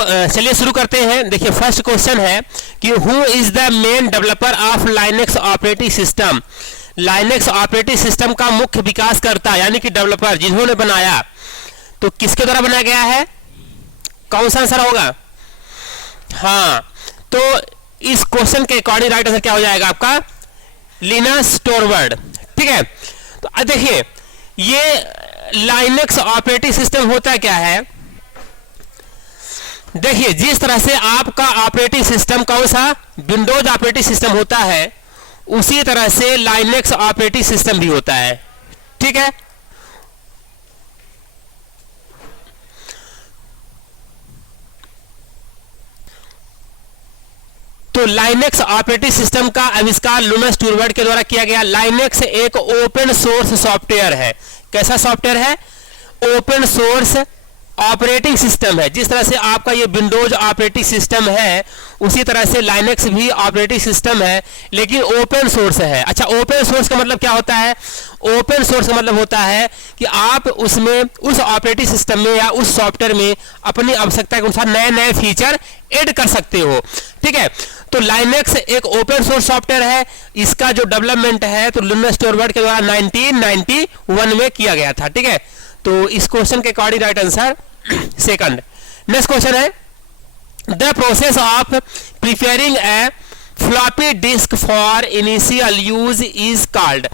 चलिए शुरू करते हैं। देखिए फर्स्ट क्वेश्चन है कि who is the main developer of Linux operating system. Linux operating system का मुख्य विकासकर्ता यानी कि डेवलपर जिन्होंने बनाया, तो किसके द्वारा बनाया गया है? कौन सा आंसर होगा? हाँ, तो इस क्वेश्चन के अकॉर्डिंग राइट आंसर क्या हो जाएगा आपका? लिनस टोरवर्ड। ठीक है, तो देखिए ये लाइनेक्स ऑपरेटिंग सिस्टम होता क्या है। देखिए जिस तरह से आपका ऑपरेटिंग सिस्टम कौन सा? विंडोज ऑपरेटिंग सिस्टम होता है, उसी तरह से लाइनेक्स ऑपरेटिंग सिस्टम भी होता है। ठीक है, तो लाइनेक्स ऑपरेटिंग सिस्टम का आविष्कार लिनस टोरवर्ड के द्वारा किया गया। लाइनेक्स एक ओपन सोर्स सॉफ्टवेयर है। कैसा सॉफ्टवेयर है? ओपन सोर्स ऑपरेटिंग सिस्टम है। जिस तरह से आपका ये विंडोज ऑपरेटिंग सिस्टम है, उसी तरह से लाइनेक्स भी ऑपरेटिंग सिस्टम है, लेकिन ओपन सोर्स है। अच्छा, ओपन सोर्स का मतलब क्या होता है? ओपन सोर्स का मतलब होता है कि आप उसमें, उस ऑपरेटिंग सिस्टम में या उस सॉफ्टवेयर में अपनी आवश्यकता के अनुसार नए नए फीचर ऐड कर सकते हो। ठीक है, तो लाइनेक्स एक ओपन सोर्स सॉफ्टवेयर है। इसका जो डेवलपमेंट है तो लिनस टोरवर्ड के द्वारा 1991 में किया गया था। ठीक है, तो इस क्वेश्चन के according right answer second. Next question है the process of preparing a floppy disk for initial use is called.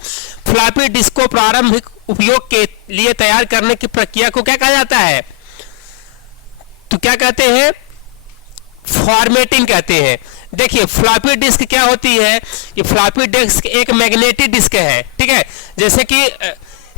Floppy disk को प्रारंभिक उपयोग के लिए तैयार करने की प्रक्रिया को क्या कहा जाता है? तो क्या कहते हैं? फॉर्मेटिंग कहते हैं। देखिए फ्लॉपी डिस्क क्या होती है कि फ्लॉपी डिस्क एक मैग्नेटिक डिस्क है। ठीक है, जैसे कि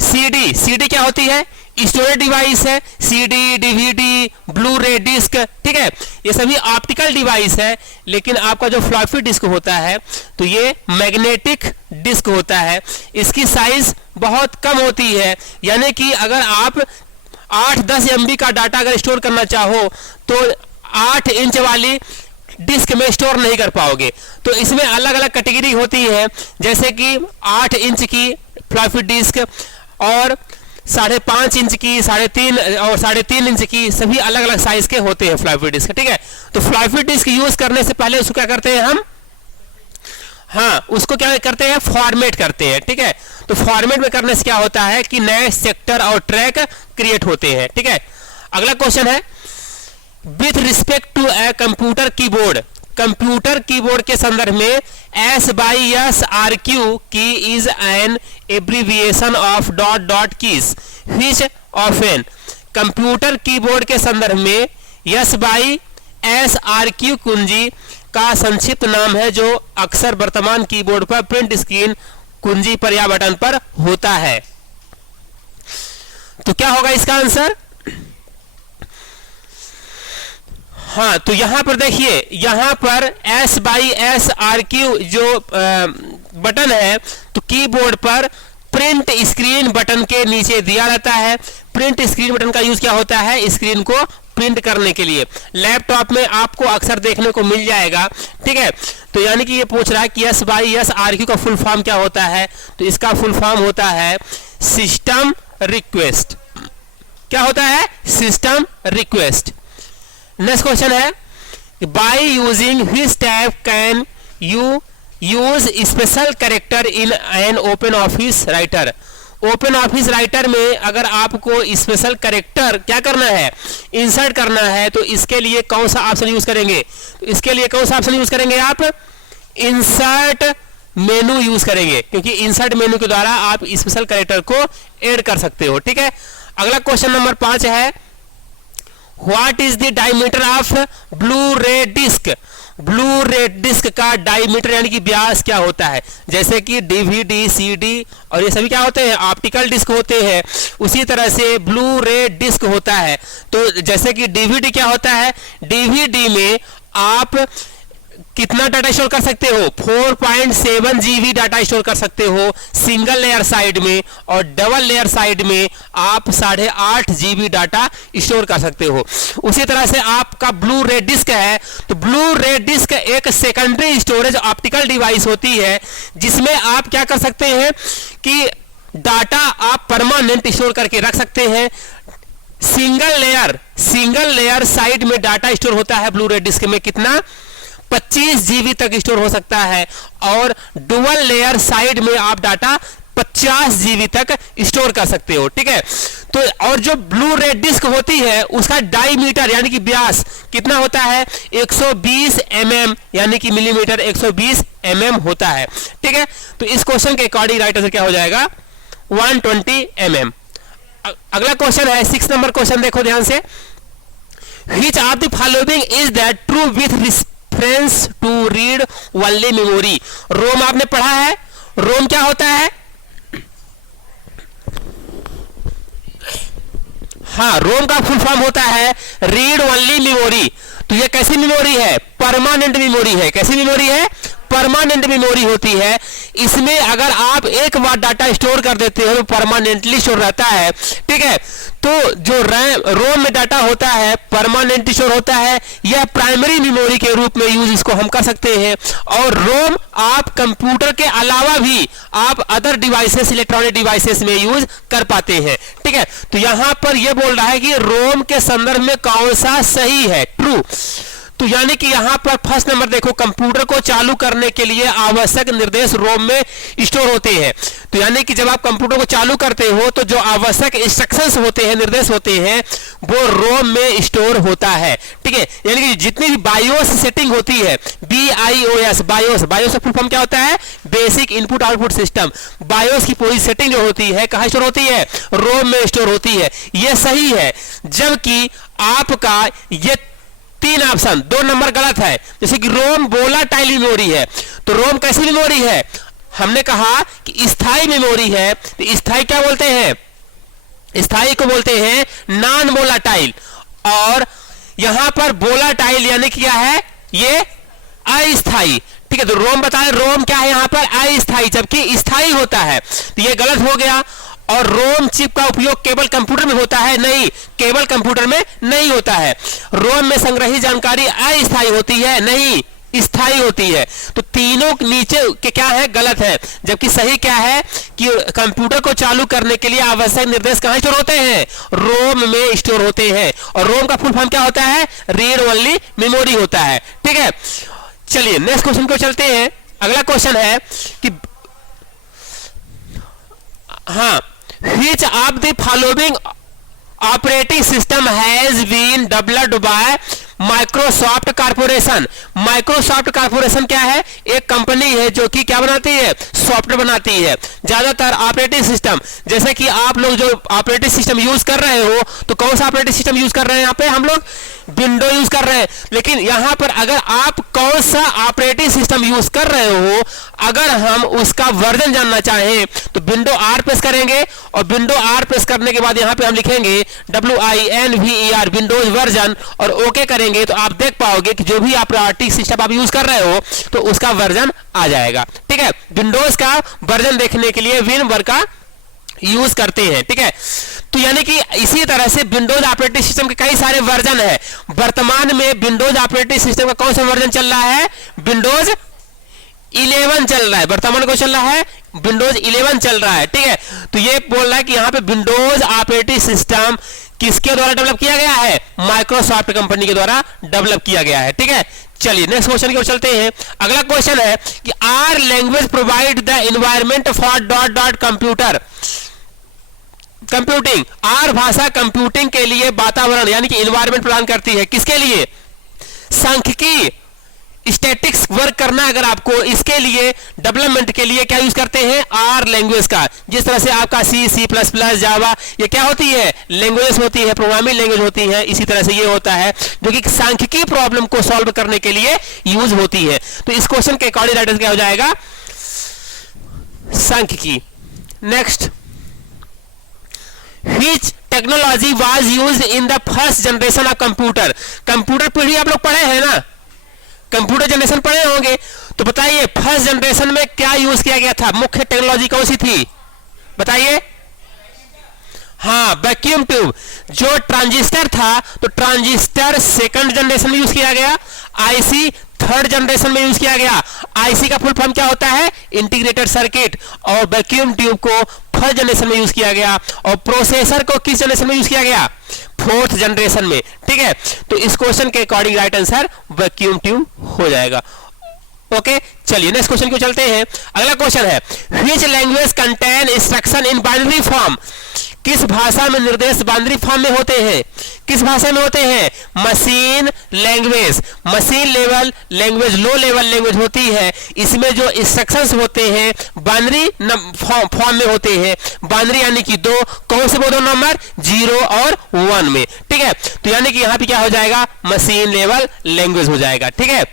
सीडी क्या होती है? स्टोरेज डिवाइस है। सीडी, डीवीडी, ब्लू रे डिस्क, ठीक है, ये सभी ऑप्टिकल डिवाइस है। लेकिन आपका जो फ्लॉपी डिस्क होता है तो ये मैग्नेटिक डिस्क होता है। इसकी साइज बहुत कम होती है, यानी कि अगर आप 8-10 MB का डाटा अगर स्टोर करना चाहो तो 8 इंच वाली डिस्क में स्टोर नहीं कर पाओगे। तो इसमें अलग अलग कैटेगरी होती है, जैसे कि 8 इंच की फ्लॉपी डिस्क और 5.5 इंच की, 3.5 और 3.5 इंच की, सभी अलग अलग साइज के होते हैं फ्लॉपी डिस्क। ठीक है, तो फ्लॉपी डिस्क यूज करने से पहले उसको क्या करते हैं हम? हाँ, उसको क्या करते हैं? फॉर्मेट करते हैं। ठीक है, तो फॉर्मेट में करने से क्या होता है कि नए सेक्टर और ट्रैक क्रिएट होते हैं। ठीक है, अगला क्वेश्चन है with respect to a computer keyboard. Computer keyboard के संदर्भ में S/S/RQ key is an abbreviation of dot dot keys which often. Computer keyboard के संदर्भ में S/S/RQ कुंजी का संक्षिप्त नाम है, जो अक्सर वर्तमान कीबोर्ड पर प्रिंट स्क्रीन कुंजी पर या बटन पर होता है। तो क्या होगा इसका आंसर? हाँ, तो यहां पर देखिए, यहां पर S/S/RQ जो बटन है तो कीबोर्ड पर प्रिंट स्क्रीन बटन के नीचे दिया रहता है। प्रिंट स्क्रीन बटन का यूज क्या होता है? स्क्रीन को प्रिंट करने के लिए। लैपटॉप में आपको अक्सर देखने को मिल जाएगा। ठीक है, तो यानी कि ये पूछ रहा है कि S/S/RQ का फुल फॉर्म क्या होता है? तो इसका फुल फॉर्म होता है सिस्टम रिक्वेस्ट। क्या होता है? System request. नेक्स्ट क्वेश्चन है by using which tab can you use special character in an open office writer. Open office writer में अगर आपको स्पेशल कैरेक्टर क्या करना है? इंसर्ट करना है, तो इसके लिए कौन सा ऑप्शन यूज करेंगे? तो इसके लिए कौन सा ऑप्शन यूज करेंगे आप? इंसर्ट मेनू यूज करेंगे, क्योंकि इंसर्ट मेनू के द्वारा आप स्पेशल कैरेक्टर को ऐड कर सकते हो। ठीक है, अगला क्वेश्चन नंबर 5 है what is the diameter of blue रे डिस्क। ब्लू रे डिस्क का डायमीटर यानी कि व्यास क्या होता है? जैसे कि डीवीडी, सीडी और ये सभी क्या होते हैं? ऑप्टिकल डिस्क होते हैं। उसी तरह से ब्लू रे डिस्क होता है। तो जैसे कि डीवीडी क्या होता है? डीवीडी में आप कितना डाटा स्टोर कर सकते हो? 4.7 GB डाटा स्टोर कर सकते हो सिंगल लेयर साइड में, और डबल लेयर साइड में आप 8.5 GB डाटा स्टोर कर सकते हो। उसी तरह से आपका ब्लू रे डिस्क है, तो ब्लू रे डिस्क एक सेकेंडरी स्टोरेज ऑप्टिकल डिवाइस होती है, जिसमें आप क्या कर सकते हैं कि डाटा आप परमानेंट स्टोर करके रख सकते हैं। सिंगल लेयर साइड में डाटा स्टोर होता है ब्लू रे डिस्क में, कितना 25 जीबी तक स्टोर हो सकता है, और डुअल लेयर साइड में आप डाटा 50 जीबी तक स्टोर कर सकते हो, ठीक है। तो और जो ब्लू रे डिस्क होती है उसका डायमीटर यानी कि व्यास कितना होता है 120 mm यानी कि मिलीमीटर 120 mm होता है, ठीक है। तो इस क्वेश्चन के अकॉर्डिंग राइट आंसर क्या हो जाएगा 120 mm। अगला क्वेश्चन है 6 नंबर क्वेश्चन, देखो ध्यान से। Which of the following is that true with reference to read only memory. ROM आपने पढ़ा है, रोम क्या होता है? हाँ, रोम का फुल फॉर्म होता है रीड ओनली मेमोरी। तो ये कैसी मेमोरी है? परमानेंट मेमोरी है। कैसी मेमोरी है? परमानेंट मेमोरी होती है। इसमें अगर आप एक बार डाटा स्टोर कर देते हो तो परमानेंटली स्टोर रहता है, ठीक है। तो जो रोम में डाटा होता है परमानेंटली स्टोर होता है, यह प्राइमरी मेमोरी के रूप में यूज इसको हम कर सकते हैं। और रोम आप कंप्यूटर के अलावा भी आप अदर डिवाइसेस, इलेक्ट्रॉनिक डिवाइसेस में यूज कर पाते हैं, ठीक है। तो यहां पर यह बोल रहा है कि रोम के संदर्भ में कौन सा सही है, ट्रू। तो यानी कि यहां पर फर्स्ट नंबर देखो, कंप्यूटर को चालू करने के लिए आवश्यक निर्देश रोम में स्टोर होते हैं। तो यानी कि जब आप कंप्यूटर को चालू करते हो तो जो आवश्यक इंस्ट्रक्शंस होते हैं, निर्देश होते हैं, वो रोम में स्टोर होता है, ठीक है। यानी कि जितनी भी बायोस सेटिंग होती है, BIOS, बायोस का फुल फॉर्म क्या होता है? Basic input output system. BIOS की पूरी सेटिंग जो होती है कहां स्टोर होती है? रोम में स्टोर होती है। यह सही है, जबकि आपका ये 3 ऑप्शन 2 नंबर गलत है। जैसे कि रोम वोलाटाइल मेमोरी है, तो रोम कैसी मेमोरी है? हमने कहा कि स्थायी मेमोरी है। तो स्थायी क्या बोलते हैं? स्थायी को बोलते हैं नॉन वोलाटाइल। और यहां पर वोलाटाइल यानी क्या है? ये अस्थायी, ठीक है। तो रोम बताएं, रोम क्या है? यहां पर अस्थायी, जबकि स्थायी होता है। तो ये गलत हो गया। और रोम चिप का उपयोग केवल कंप्यूटर में होता है? नहीं, केवल कंप्यूटर में नहीं होता है। रोम में संग्रहित जानकारी अस्थायी होती है? नहीं, स्थायी होती है। तो तीनों नीचे के क्या है? गलत है। जबकि सही क्या है कि कंप्यूटर को चालू करने के लिए आवश्यक निर्देश कहां स्टोर होते हैं? रोम में स्टोर होते हैं। और रोम का फुल फॉर्म क्या होता है? रीड ओनली मेमोरी होता है, ठीक है। चलिए नेक्स्ट क्वेश्चन को चलते हैं। अगला क्वेश्चन है कि हाँ, which of the following operating system has been developed by Microsoft corporation. Microsoft corporation क्या है? एक कंपनी है जो कि क्या बनाती है? सॉफ्टवेयर बनाती है। ज्यादातर ऑपरेटिंग सिस्टम, जैसे कि आप लोग जो ऑपरेटिंग सिस्टम यूज कर रहे हो, तो कौन सा ऑपरेटिंग सिस्टम यूज कर रहे हैं? यहाँ पे हम लोग विंडो यूज कर रहे हैं। लेकिन यहां पर अगर आप कौन सा ऑपरेटिंग सिस्टम यूज कर रहे हो, अगर हम उसका वर्जन जानना चाहें तो विंडो R प्रेस करेंगे, और विंडो R प्रेस करने के बाद यहां पे हम लिखेंगे WINVER विंडोज वर्जन, और ओके करेंगे तो आप देख पाओगे कि जो भी ऑपरेटिंग सिस्टम आप यूज कर रहे हो तो उसका वर्जन आ जाएगा, ठीक है। विंडोज का वर्जन देखने के लिए विनवर का यूज करते हैं, ठीक है। तो यानी कि इसी तरह से विंडोज ऑपरेटिंग सिस्टम के कई सारे वर्जन है। वर्तमान में विंडोज ऑपरेटिंग सिस्टम का कौन सा वर्जन चल रहा है? विंडोज 11 चल रहा है। वर्तमान को चल रहा है विंडोज 11 चल रहा है, ठीक है। तो ये बोल रहा है कि यहां पे विंडोज ऑपरेटिंग सिस्टम किसके द्वारा डेवलप किया गया है? माइक्रोसॉफ्ट कंपनी के द्वारा डेवलप किया गया है, ठीक है। चलिए नेक्स्ट क्वेश्चन की ओर चलते हैं। अगला क्वेश्चन है कि R language provide the environment for dot dot computer computing. R भाषा कंप्यूटिंग के लिए वातावरण यानी कि एनवायरमेंट प्रदान करती है। किसके लिए? सांख्यिकी, स्टैटिक्स वर्क करना अगर आपको, इसके लिए डेवलपमेंट के लिए क्या यूज करते हैं? आर लैंग्वेज का। जिस तरह से आपका C++, जावा, ये क्या होती है? लैंग्वेज होती है, प्रोग्रामिंग लैंग्वेज होती है। इसी तरह से ये होता है जो कि सांख्यिकी प्रॉब्लम को सॉल्व करने के लिए यूज होती है। तो इस क्वेश्चन के अकॉर्डिंग राइट आंसर क्या हो जाएगा? सांख्यिकी। Next, which technology was used in the first generation of computer। Computer पीढ़ी आप लोग पढ़े हैं ना, कंप्यूटर जनरेशन पढ़े होंगे, तो बताइए फर्स्ट जनरेशन में क्या यूज किया गया था? मुख्य टेक्नोलॉजी कौन सी थी? बताइए। हाँ, वैक्यूम ट्यूब। जो ट्रांजिस्टर था तो ट्रांजिस्टर सेकंड जनरेशन में यूज किया गया, आईसी थर्ड जनरेशन में यूज किया गया। आईसी का फुल फॉर्म क्या होता है? Integrated circuit. और वैक्यूम ट्यूब को फर्स्ट जनरेशन में यूज किया गया। और प्रोसेसर को किस जनरेशन में यूज किया गया? 4th जनरेशन में, ठीक है। तो इस क्वेश्चन के according right answer vacuum tube हो जाएगा। ओके चलिए नेक्स्ट क्वेश्चन को चलते हैं। अगला क्वेश्चन है which language contain instruction in binary form, किस भाषा में निर्देश बाइनरी फॉर्म में होते हैं, किस भाषा में होते हैं, machine language, machine level language, low level language होती है, इसमें जो इंस्ट्रक्शंस होते हैं बाइनरी फॉर्म में होते हैं, बाइनरी यानी कि दो, कौन से दो नंबर 0 और 1 में, ठीक है। तो यानी कि यहां पे क्या हो जाएगा, मशीन लेवल लैंग्वेज हो जाएगा, ठीक है।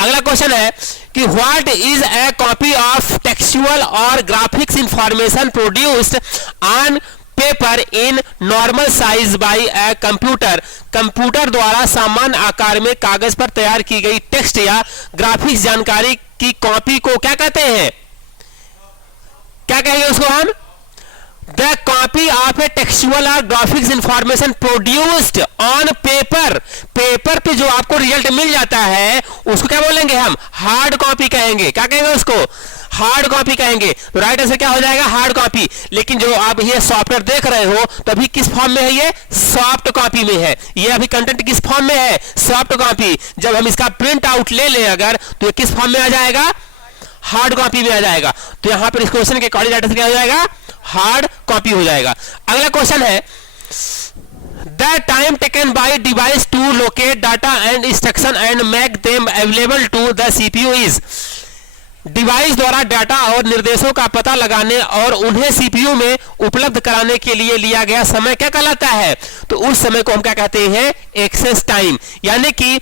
अगला क्वेश्चन है कि what is a copy of textual और graphics information produced on paper in normal size by a computer, computer द्वारा सामान्य आकार में कागज पर तैयार की गई टेक्स्ट या ग्राफिक्स जानकारी की कॉपी को क्या कहते हैं, क्या कहेंगे उसको हम, the copy of a textual और graphics information produced on paper, paper पे जो आपको रिजल्ट मिल जाता है उसको क्या बोलेंगे हम, हार्ड कॉपी कहेंगे, क्या कहेंगे उसको, हार्ड कॉपी कहेंगे। तो राइट आंसर क्या हो जाएगा, हार्ड कॉपी। लेकिन जो आप ये सॉफ्टवेयर देख रहे हो तो अभी किस फॉर्म में है, ये सॉफ्ट कॉपी में है, ये अभी कंटेंट किस फॉर्म में है, सॉफ्ट कॉपी। जब हम इसका प्रिंट आउट ले लें अगर तो ये किस फॉर्म में आ जाएगा, हार्ड कॉपी में आ जाएगा। तो यहां पर इस क्वेश्चन के अकॉर्डिंग राइट आंसर क्या हो जाएगा, हार्ड कॉपी हो जाएगा। अगला क्वेश्चन है the time taken by device to locate data and instruction and make them available to the CPU is, device द्वारा डाटा और निर्देशों का पता लगाने और उन्हें सीपीयू में उपलब्ध कराने के लिए लिया गया समय क्या कहलाता है, तो उस समय को हम क्या कहते हैं, एक्सेस टाइम। यानी कि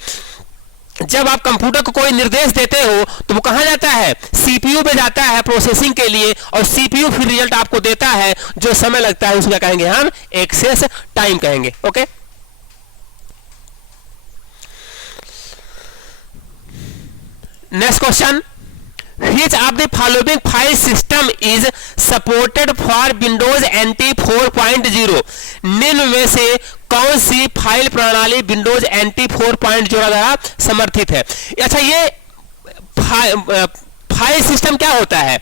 जब आप कंप्यूटर को कोई निर्देश देते हो तो वो कहां जाता है, सीपीयू पे जाता है प्रोसेसिंग के लिए, और सीपीयू फिर रिजल्ट आपको देता है, जो समय लगता है उसको क्या कहेंगे हम, एक्सेस टाइम कहेंगे। Okay next question, which of the following file system is supported for Windows NT 4.0, निम्न में से कौन सी फाइल प्रणाली विंडोज NT 4.0 द्वारा समर्थित है। अच्छा ये फाइल सिस्टम क्या होता है,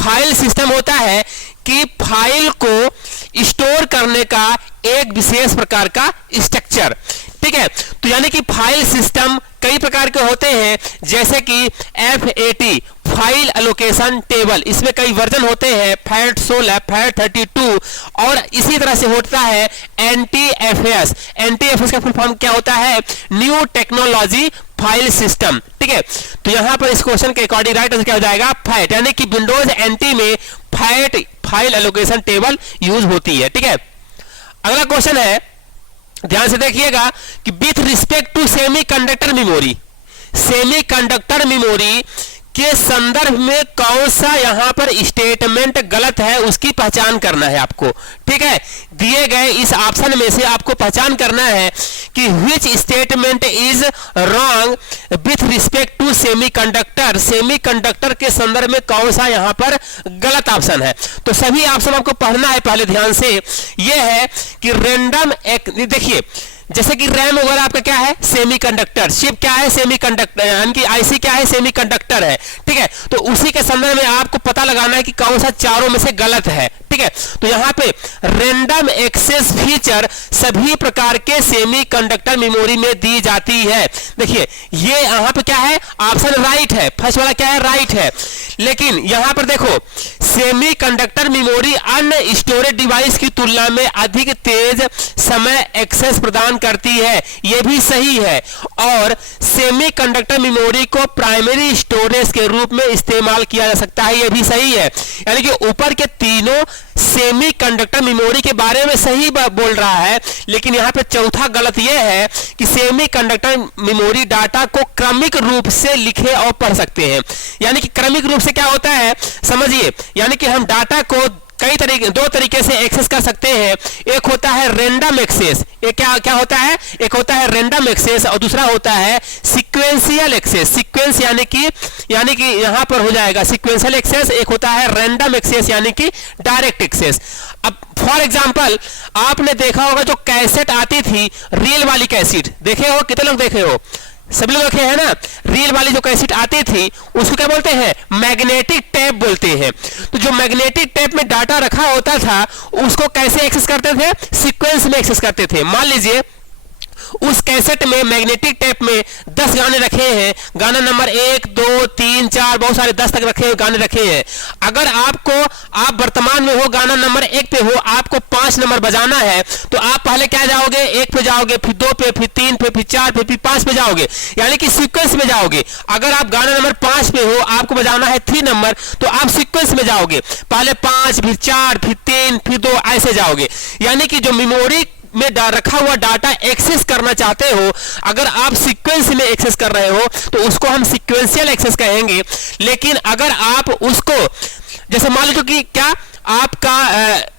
फाइल सिस्टम होता है कि फाइल को स्टोर करने का एक विशेष प्रकार का स्ट्रक्चर, ठीक है। तो यानी कि फाइल सिस्टम कई प्रकार के होते हैं, जैसे कि FAT फाइल एलोकेशन टेबल, इसमें कई वर्जन होते हैं, FAT16, FAT32, और इसी तरह से होता है NTFS, NTFS का फुल फॉर्म क्या होता है, न्यू टेक्नोलॉजी फाइल सिस्टम, ठीक है। तो यहां पर इस क्वेश्चन के अकॉर्डिंग राइट आंसर क्या हो जाएगा, FAT, यानी कि विंडोज NT में FAT file allocation table use होती है, ठीक है। अगला क्वेश्चन है, ध्यान से देखिएगा कि with respect to semiconductor memory, semiconductor memory के संदर्भ में कौन सा यहां पर स्टेटमेंट गलत है उसकी पहचान करना है आपको, ठीक है। दिए गए इस ऑप्शन में से आपको पहचान करना है कि which statement is wrong with respect to semiconductor, semiconductor के संदर्भ में कौन सा यहां पर गलत ऑप्शन है। तो सभी ऑप्शन आपको पढ़ना है पहले ध्यान से। यह है कि रैंडम, देखिए जैसे कि रैम वगैरह आपका क्या है, सेमीकंडक्टर, चिप क्या है, सेमीकंडक्टर, यानी कि आईसी क्या है, सेमीकंडक्टर है, ठीक है। तो उसी के संदर्भ में आपको पता लगाना है कि कौन सा चारों में से गलत है, ठीक है। तो यहां पे रैंडम एक्सेस फीचर सभी प्रकार के सेमीकंडक्टर मेमोरी में दी जाती है। देखिए ये यहां पे क्या है, ऑप्शन राइट है, फर्स्ट वाला क्या है, राइट है। लेकिन यहां पर देखो सेमीकंडक्टर मेमोरी अन्य स्टोरेज डिवाइस की तुलना में अधिक तेज समय एक्सेस प्रदान करती है, यह भी सही है। और सेमीकंडक्टर मेमोरी को प्राइमरी स्टोरेज के रूप में इस्तेमाल किया जा सकता है, यह भी सही है। यानी कि ऊपर के तीनों सेमीकंडक्टर मेमोरी के बारे में सही बोल रहा है, लेकिन यहां पे चौथा गलत यह है कि सेमीकंडक्टर मेमोरी डाटा को क्रमिक रूप से लिखे और पढ़ सकते हैं। यानी कि क्रमिक रूप से क्या होता है समझिए, यानी कि हम डाटा को कई तरीके, दो तरीके से एक्सेस कर सकते हैं। एक होता है रैंडम एक्सेस, एक क्या होता है, एक होता है रैंडम एक्सेस और दूसरा होता है सीक्वेंशियल एक्सेस। सीक्वेंस यानी कि यहां पर हो जाएगा सीक्वेंशियल एक्सेस, एक होता है रैंडम एक्सेस यानी कि डायरेक्ट एक्सेस। अब फॉर एग्जांपल आपने देखा होगा जो कैसेट आती थी, रील वाली कैसेट देखे हो, कितने लोग देखे हो, सभी लोग देखे हैं ना, रील वाली जो कैसेट आती थी उसको क्या बोलते हैं, मैग्नेटिक टेप बोलते हैं। तो जो मैग्नेटिक टेप में डाटा रखा होता था उसको कैसे एक्सेस करते थे, सीक्वेंस में एक्सेस करते थे। मान लीजिए उस कैसेट में मैग्नेटिक टेप में 10 गाने रखे हैं, गाना नंबर 1 2 3 4 बहुत सारे 10 तक रखे हुए गाने रखे हैं। अगर आप वर्तमान में हो, गाना नंबर 1 पे हो, आपको 5 नंबर बजाना है तो आप पहले क्या जाओगे, 1 पे जाओगे, फिर 2 पे, फिर 3 पे, फिर 4 पे, फिर 5 पे जाओगे, यानी कि सीक्वेंस में जाओगे। अगर आप गाना नंबर 5 पे हो, आपको बजाना है 3 नंबर, तो आप सीक्वेंस में जाओगे, पहले 5 फिर 4 फिर 3 फिर 2 ऐसे जाओगे। यानी कि जो मेमोरी में रखा हुआ डाटा एक्सेस करना चाहते हो, अगर आप सीक्वेंस में एक्सेस कर रहे हो तो उसको हम सीक्वेंशियल एक्सेस कहेंगे। लेकिन अगर आप उसको, जैसे मान लो कि क्या आपका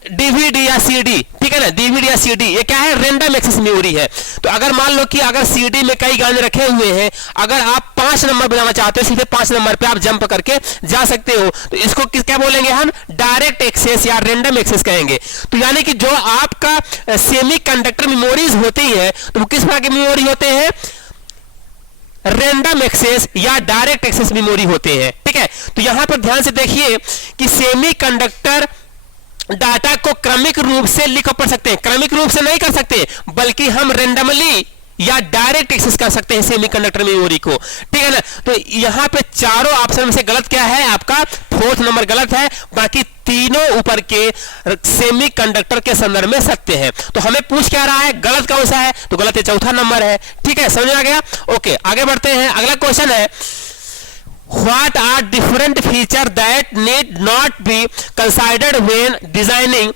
डीवीडी या सीडी, ठीक है ना, डीवीडी या सीडी ये क्या है, रैंडम एक्सेस मेमोरी है। तो अगर मान लो कि अगर सीडी में कई गाने रखे हुए हैं, अगर आप 5 नंबर बजाना चाहते हो, सीधे 5 नंबर पे आप जंप करके जा सकते हो, तो इसको क्या बोलेंगे हम, डायरेक्ट एक्सेस या रैंडम एक्सेस कहेंगे। तो यानी कि जो आपका सेमी कंडक्टर मेमोरीज होती है तो वो किस प्रकार की मेमोरी होते हैं, रैंडम एक्सेस या डायरेक्ट एक्सेस मेमोरी होते हैं। ठीक है, तो यहां पर ध्यान से देखिए कि सेमी कंडक्टर डाटा को क्रमिक रूप से लिख पढ़ सकते हैं, क्रमिक रूप से नहीं कर सकते बल्कि हम रैंडमली या डायरेक्ट एक्सेस कर सकते हैं सेमीकंडक्टर मेमोरी को। ठीक है ना, तो यहां पे चारों ऑप्शन में से गलत क्या है, आपका 4th नंबर गलत है, बाकी तीनों ऊपर के सेमीकंडक्टर के संदर्भ में सत्य है। तो हमें पूछ क्या रहा है, गलत कौन सा है, तो गलत है 4था नंबर है। ठीक है, समझ आ गया। ओके, आगे बढ़ते हैं। अगला क्वेश्चन है, What are different features that need not be considered when designing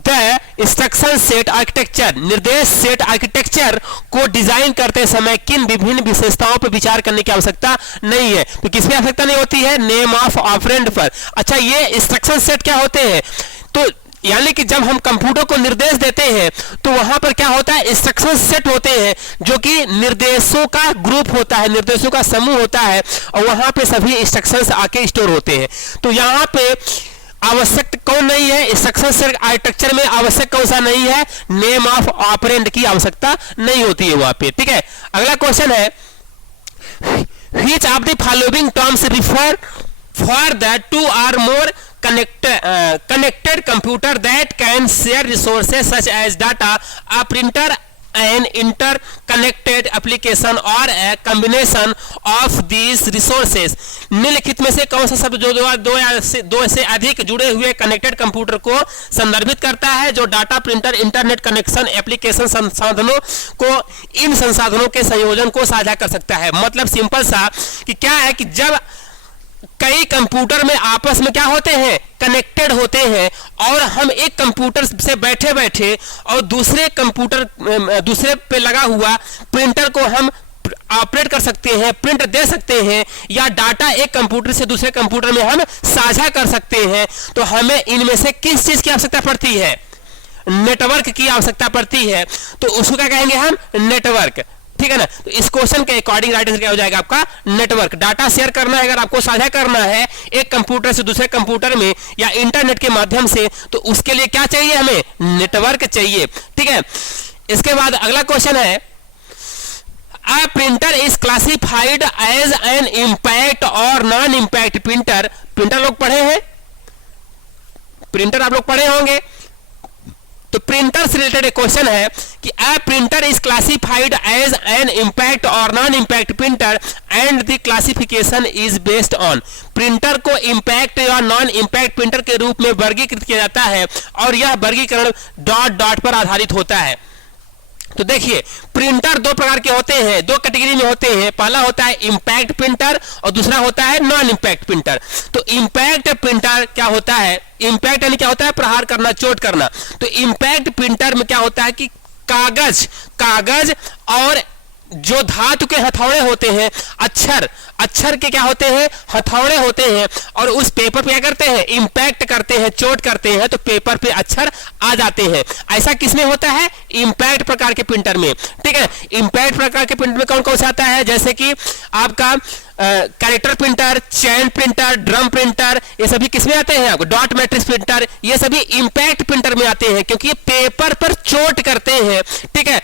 the instruction set architecture? निर्देश सेट आर्किटेक्चर को डिजाइन करते समय किन विभिन्न विशेषताओं पर विचार करने की आवश्यकता नहीं है? तो किसकी आवश्यकता नहीं होती है, नेम ऑफ ऑपरेंड पर। अच्छा, ये इंस्ट्रक्शन सेट क्या होते हैं, तो यानी कि जब हम कंप्यूटर को निर्देश देते हैं तो वहां पर क्या होता है, इंस्ट्रक्शन सेट होते हैं जो कि निर्देशों का ग्रुप होता है, निर्देशों का समूह होता है, और वहां पे सभी इंस्ट्रक्शंस आके स्टोर होते हैं। तो यहां पे आवश्यक कौन नहीं है, इंस्ट्रक्शन सेट आर्किटेक्चर में आवश्यक कौन सा नहीं है, नेम ऑफ ऑपरेंड की आवश्यकता नहीं होती है वहां पे। ठीक है, अगला क्वेश्चन है, which of the following terms refer for that 2 or more connected computer that can share resources such as data, a printer, an interconnected application or a combination of these resources? निम्नलिखित में से कौन सा शब्द जो दो से अधिक जुड़े हुए कनेक्टेड कंप्यूटर को संदर्भित करता है, जो data, printer, internet connection, application संसाधनों को, इन संसाधनों के संयोजन को साझा कर सकता है? मतलब सिंपल सा कि क्या है कि जब कई कंप्यूटर में आपस में क्या होते हैं, कनेक्टेड होते हैं, और हम एक कंप्यूटर से बैठे बैठे और दूसरे कंप्यूटर दूसरे पे लगा हुआ प्रिंटर को हम ऑपरेट कर सकते हैं, प्रिंट दे सकते हैं, या डाटा एक कंप्यूटर से दूसरे कंप्यूटर में हम साझा कर सकते हैं, तो हमें इनमें से किस चीज की आवश्यकता पड़ती है, नेटवर्क की आवश्यकता पड़ती है। तो उसको क्या कहेंगे हम, नेटवर्क। ठीक है ना, तो इस क्वेश्चन के अकॉर्डिंग राइट आंसर क्या हो जाएगा आपका, नेटवर्क। डाटा शेयर करना है, अगर आपको साझा करना है एक कंप्यूटर से दूसरे कंप्यूटर में या इंटरनेट के माध्यम से, तो उसके लिए क्या चाहिए, हमें नेटवर्क चाहिए। ठीक है, इसके बाद अगला क्वेश्चन है, A printer is classified as an impact और नॉन इम्पैक्ट प्रिंटर। प्रिंटर लोग पढ़े हैं, प्रिंटर आप लोग पढ़े होंगे, तो प्रिंटर से रिलेटेड एक क्वेश्चन है कि a printer is classified as an impact और non impact printer and the classification is based on. Printer को इम्पैक्ट या नॉन इम्पैक्ट प्रिंटर के रूप में वर्गीकृत किया जाता है और यह वर्गीकरण डॉट डॉट पर आधारित होता है। तो देखिए, प्रिंटर दो प्रकार के होते हैं, दो कैटेगरी में होते हैं। पहला होता है इम्पैक्ट प्रिंटर और दूसरा होता है नॉन इम्पैक्ट प्रिंटर। तो इम्पैक्ट प्रिंटर क्या होता है, इम्पैक्ट यानी क्या होता है, प्रहार करना, चोट करना। तो इम्पैक्ट प्रिंटर में क्या होता है कि कागज और जो धातु के हथौड़े होते हैं, अक्षर के क्या होते हैं, हथौड़े होते हैं, और उस पेपर पे क्या करते हैं, इम्पैक्ट करते हैं, चोट करते हैं, तो पेपर पे अक्षर आ जाते हैं। ऐसा किसमें होता है, इम्पैक्ट प्रकार के प्रिंटर में। ठीक है, इम्पैक्ट प्रकार के प्रिंटर में कौन कौन सा आता है, जैसे कि आपका कैरेक्टर प्रिंटर, चैन प्रिंटर, ड्रम प्रिंटर, ये सभी किसमें आते हैं, आपको डॉट मैट्रिक्स प्रिंटर, ये सभी इम्पैक्ट प्रिंटर में आते हैं, क्योंकि ये पेपर पर चोट करते हैं। ठीक है,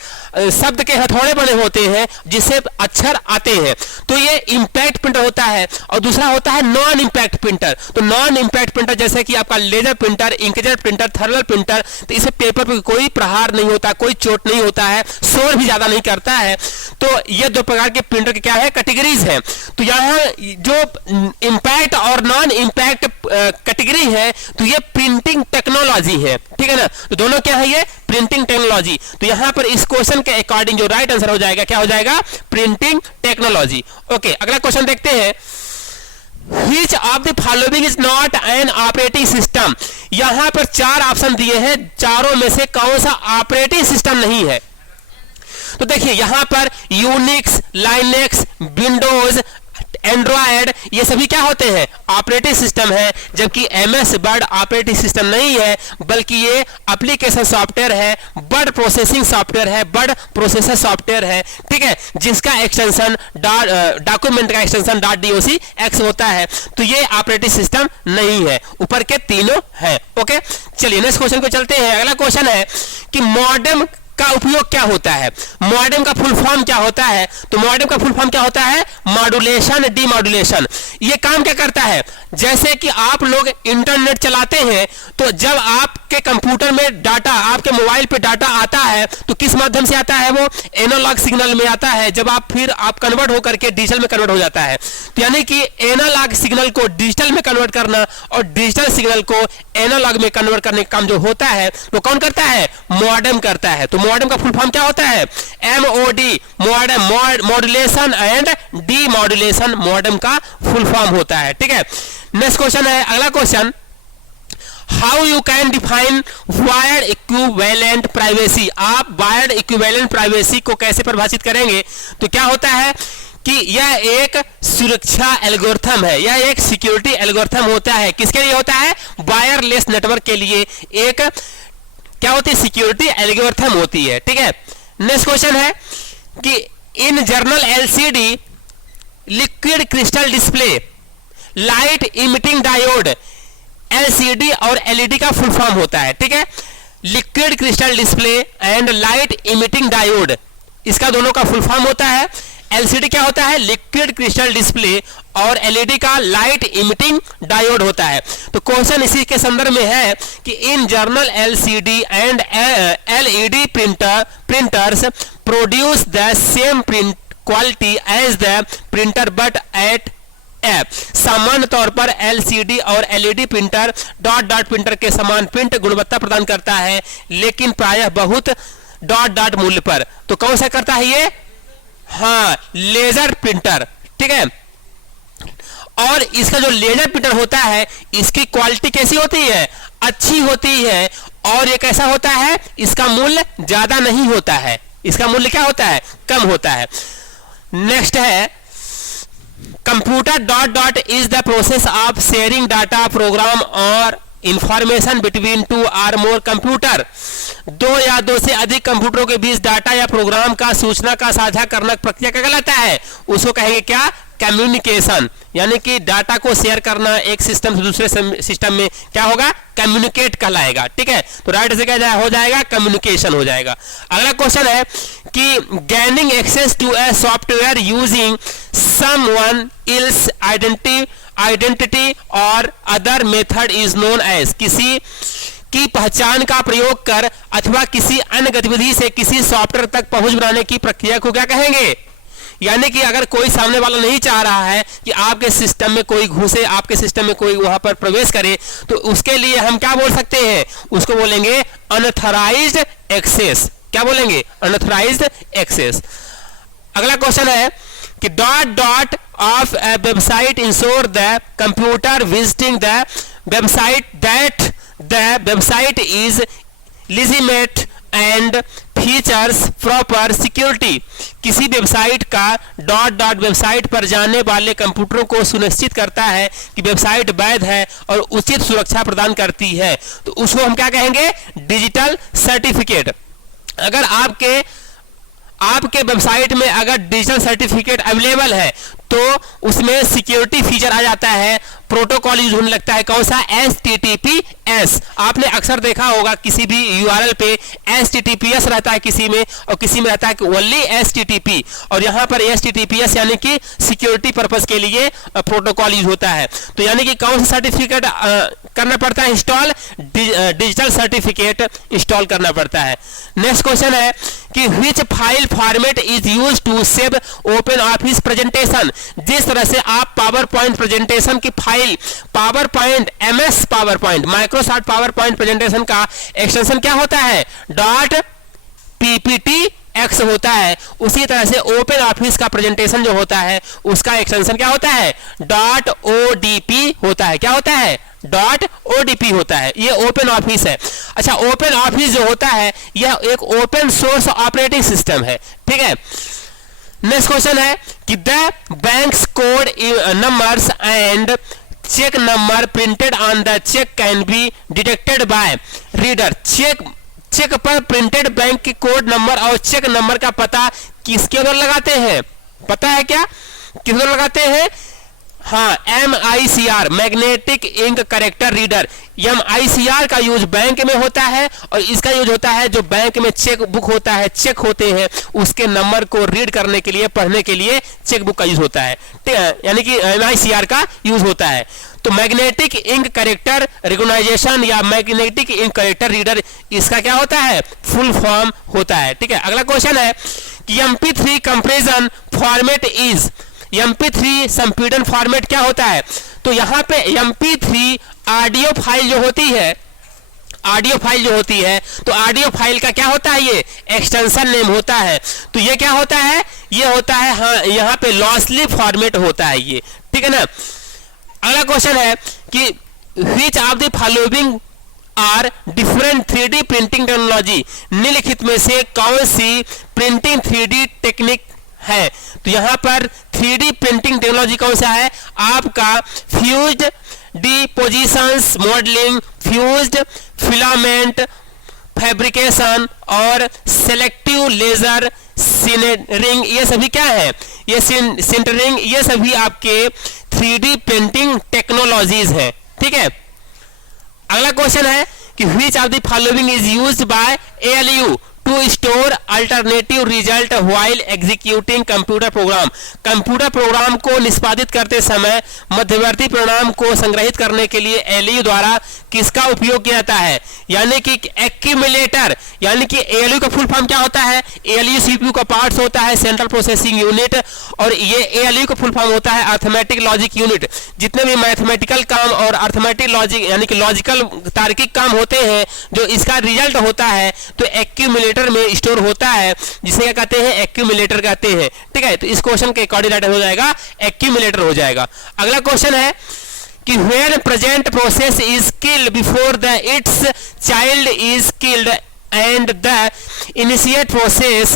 शब्द के हथौड़े बने होते हैं जिससे अक्षर आते हैं, तो ये इंपैक्ट प्रिंटर होता है। और दूसरा होता है नॉन इंपैक्ट प्रिंटर। तो नॉन इंपैक्ट प्रिंटर जैसे कि आपका laser printer, inkjet printer, thermal printer, तो इसे पेपर पर कोई प्रहार नहीं होता, कोई चोट नहीं होता है, शोर भी ज्यादा नहीं करता है। तो ये दो प्रकार के प्रिंटर के क्या है, कैटेगरीज है। तो यहाँ जो इंपैक्ट और नॉन इंपैक्ट कैटेगरी है, तो ये प्रिंटिंग टेक्नोलॉजी है, ठीक है ना। तो दोनों क्या है, ये प्रिंटिंग टेक्नोलॉजी। तो यहां पर इस क्वेश्चन के अकॉर्डिंग जो राइट आंसर हो जाएगा, क्या हो जाएगा, प्रिंटिंग टेक्नोलॉजी। ओके, अगला क्वेश्चन देखते हैं। Which of the following is not an operating system? यहां पर 4 ऑप्शन दिए हैं, चारों में से कौन सा ऑपरेटिंग सिस्टम नहीं है? तो देखिए यहां पर यूनिक्स, लाइनेक्स, विंडोज, एंड्रॉयड, ये सभी क्या होते हैं, ऑपरेटिंग सिस्टम है। जबकि एमएस वर्ड ऑपरेटिंग सिस्टम नहीं है, बल्कि ये एप्लीकेशन सॉफ्टवेयर है, वर्ड प्रोसेसिंग सॉफ्टवेयर है, वर्ड प्रोसेसर सॉफ्टवेयर है, ठीक है, जिसका एक्सटेंशन डॉक्यूमेंट का एक्सटेंशन .docx होता है। तो ये ऑपरेटिंग सिस्टम नहीं है, ऊपर के तीनों है। ओके, चलिए नेक्स्ट क्वेश्चन को चलते हैं। अगला क्वेश्चन है कि मॉडेम का उपयोग क्या होता है, मॉडेम का फुल फॉर्म क्या होता है? तो मॉडेम का फुल फॉर्म क्या होता है, मॉड्यूलेशन डीमॉड्यूलेशन। ये काम क्या करता है, जैसे कि आप लोग इंटरनेट चलाते हैं, तो जब आपके कंप्यूटर में डाटा, आपके मोबाइल पे डाटा आता है, तो किस माध्यम से आता है, वो एनालॉग सिग्नल में आता है। जब आप फिर आप कन्वर्ट होकर के डिजिटल में कन्वर्ट हो जाता है। तो यानी कि एनालॉग सिग्नल को डिजिटल में कन्वर्ट करना और डिजिटल सिग्नल को एनालॉग में कन्वर्ट करने का काम जो होता है, वो कौन करता है, मॉडेम करता है। तो मॉडेम का फुल फॉर्म क्या होता है, MOD, modem, modulation and demodulation modem का फुल फॉर्म होता है, ठीक है। नेक्स्ट क्वेश्चन है, अगला question, how you can define wired equivalent privacy. आप वायर्ड इक्विवेलेंट प्राइवेसी को कैसे परिभाषित करेंगे? तो क्या होता है कि यह एक सुरक्षा एल्गोरिथम है, यह एक सिक्योरिटी एल्गोरिथम होता है। किसके लिए होता है, वायरलेस नेटवर्क के लिए एक क्या होती है, सिक्योरिटी एल्गोरिथम होती है, ठीक है। नेक्स्ट क्वेश्चन है कि in general LCD, liquid crystal display, light emitting diode, LCD और LED का फुल फॉर्म होता है, ठीक है। Liquid crystal display and light emitting diode, इसका दोनों का फुल फॉर्म होता है। LCD क्या होता है, लिक्विड क्रिस्टल डिस्प्ले, और LED का लाइट इमिटिंग डायोड होता है। तो क्वेश्चन इसी के संदर्भ में है कि in general LCD and LED printers produce the same print quality as the printer but at सामान्य तौर पर LCD और LED प्रिंटर डॉट प्रिंटर के समान प्रिंट गुणवत्ता प्रदान करता है, लेकिन प्रायः बहुत डॉट मूल्य पर। तो कौन सा करता है ये, हाँ, लेजर प्रिंटर, ठीक है। और इसका जो लेजर प्रिंटर होता है, इसकी क्वालिटी कैसी होती है, अच्छी होती है, और ये कैसा होता है, इसका मूल्य ज्यादा नहीं होता है, इसका मूल्य क्या होता है, कम होता है। नेक्स्ट है, computer dot is the process of sharing data, program और इंफॉर्मेशन बिटवीन 2 और मोर कंप्यूटर। 2 या 2 से अधिक कंप्यूटरों के बीच डाटा या प्रोग्राम का सूचना का साझा करना प्रक्रिया क्या कहलाता है, उसको कहेंगे क्या, कम्युनिकेशन। यानी कि डाटा को शेयर करना एक सिस्टम से दूसरे सिस्टम में क्या होगा, कम्युनिकेट कहलाएगा, ठीक है। तो राइट से क्या हो जाएगा, कम्युनिकेशन हो जाएगा। अगला क्वेश्चन है कि gaining access to a software using someone else identity और other method is known as. किसी की पहचान का प्रयोग कर अथवा किसी अन्य गतिविधि से किसी सॉफ्टवेयर तक पहुंच बनाने की प्रक्रिया को क्या कहेंगे। यानी कि अगर कोई सामने वाला नहीं चाह रहा है कि आपके सिस्टम में कोई घुसे, आपके सिस्टम में कोई वहां पर प्रवेश करे, तो उसके लिए हम क्या बोल सकते हैं, उसको बोलेंगे अनऑथराइज्ड एक्सेस। क्या बोलेंगे, अनऑथराइज्ड एक्सेस। अगला क्वेश्चन है कि dot of A website ensure the computer visiting the website that the website is legitimate and features proper security. किसी वेबसाइट का डॉट वेबसाइट पर जाने वाले कंप्यूटरों को सुनिश्चित करता है कि वेबसाइट वैध है और उचित सुरक्षा प्रदान करती है, तो उसको हम क्या कहेंगे, डिजिटल सर्टिफिकेट। अगर आपके वेबसाइट में अगर डिजिटल सर्टिफिकेट अवेलेबल है तो उसमें सिक्योरिटी फीचर आ जाता है, प्रोटोकॉल यूज होने लगता है, कौन सा? HTTPS। आपने अक्सर देखा होगा किसी भी URL पे HTTPS रहता है किसी में, और किसी में रहता है कि ओनली HTTP, और यहाँ पर HTTPS यानी कि सिक्योरिटी पर्पस के लिए प्रोटोकॉल यूज होता है। तो यानी कि कौन सा सर्टिफिकेट करना पड़ता है इंस्टॉल? डिजिटल सर्टिफिकेट इंस्टॉल करना पड़ता है। नेक्स्ट क्वेश्चन है कि which file format is use to save open office presentation. जिस तरह से आप पावर पॉइंट प्रेजेंटेशन की file, PowerPoint, MS PowerPoint, Microsoft PowerPoint presentation का एक्सटेंशन क्या होता है? .PPTX होता है। उसी तरह से ओपन ऑफिस का प्रेजेंटेशन जो होता है उसका एक्सटेंशन क्या होता है? .ODP होता है। क्या होता है? .ODP होता है। ये ओपन ऑफिस है। अच्छा, ओपन ऑफिस जो होता है यह एक ओपन सोर्स ऑपरेटिंग सिस्टम है, ठीक है। नेक्स्ट क्वेश्चन है कि the banks code numbers and cheque number printed on the cheque can be detected by reader. Cheque पर प्रिंटेड बैंक की कोड नंबर और चेक नंबर का पता किसके द्वारा लगाते हैं? पता है क्या किस द्वारा लगाते हैं? हाँ, MICR, magnetic ink character reader. MICR का यूज बैंक में होता है, और इसका यूज होता है जो बैंक में चेक बुक होता है, चेक होते हैं, उसके नंबर को रीड करने के लिए, पढ़ने के लिए चेक बुक का यूज होता है, ठीक है। यानी कि MICR का यूज होता है। तो मैग्नेटिक इंक करेक्टर रिकॉग्नाइजेशन या मैग्नेटिक इंक करेक्टर रीडर, इसका क्या होता है? फुल फॉर्म होता है, ठीक है। अगला क्वेश्चन है कि MP3 compression format is. MP3 संपीड़न फॉर्मेट क्या होता है? तो यहां पे MP3 ऑडियो फाइल जो होती है, तो ऑडियो फाइल का क्या होता है? ये एक्सटेंशन नेम होता है। तो ये क्या होता है? ये होता है, हाँ, यहाँ पे लॉसली फॉर्मेट होता है ये, ठीक है ना। अगला क्वेश्चन है कि which of the following are different 3D printing technology. निम्नलिखित में से कौन सी प्रिंटिंग 3D टेक्निक है? तो यहां पर 3D प्रिंटिंग टेक्नोलॉजी कौन सा है? आपका fused depositions modelling, fused filament fabrication और सेलेक्टिव लेजर सिंटरिंग। ये सभी क्या है? ये सिंटरिंग, ये सभी आपके 3D प्रिंटिंग टेक्नोलॉजीज है, ठीक है। अगला क्वेश्चन है कि which of the following is used by ALU to store alternative result while executing computer program. Computer program को निष्पादित करते समय मध्यवर्ती परिणाम को संग्रहित करने के लिए ALU द्वारा किसका उपयोग किया जाता है? यानी कि एक्यूमुलेटर। यानी कि ALU का फुल फॉर्म क्या होता है? ALU CPU का पार्ट्स होता है, सेंट्रल प्रोसेसिंग यूनिट, और ये ALU का फुल फॉर्म होता है अर्थमेटिक लॉजिक यूनिट। जितने भी मैथमेटिकल काम और अर्थमेटिक लॉजिक यानी कि लॉजिकल तार्किक काम होते हैं, जो इसका रिजल्ट होता है तो एक्यूमुलेटर में स्टोर होता है, जिसे क्या कहते हैं? एक्यूमुलेटर कहते हैं, ठीक है। तो इस क्वेश्चन के अकॉर्डिंग राइट हो जाएगा एक्यूमुलेटर हो जाएगा। अगला क्वेश्चन है कि when present process is killed before the its child is killed and the initiate process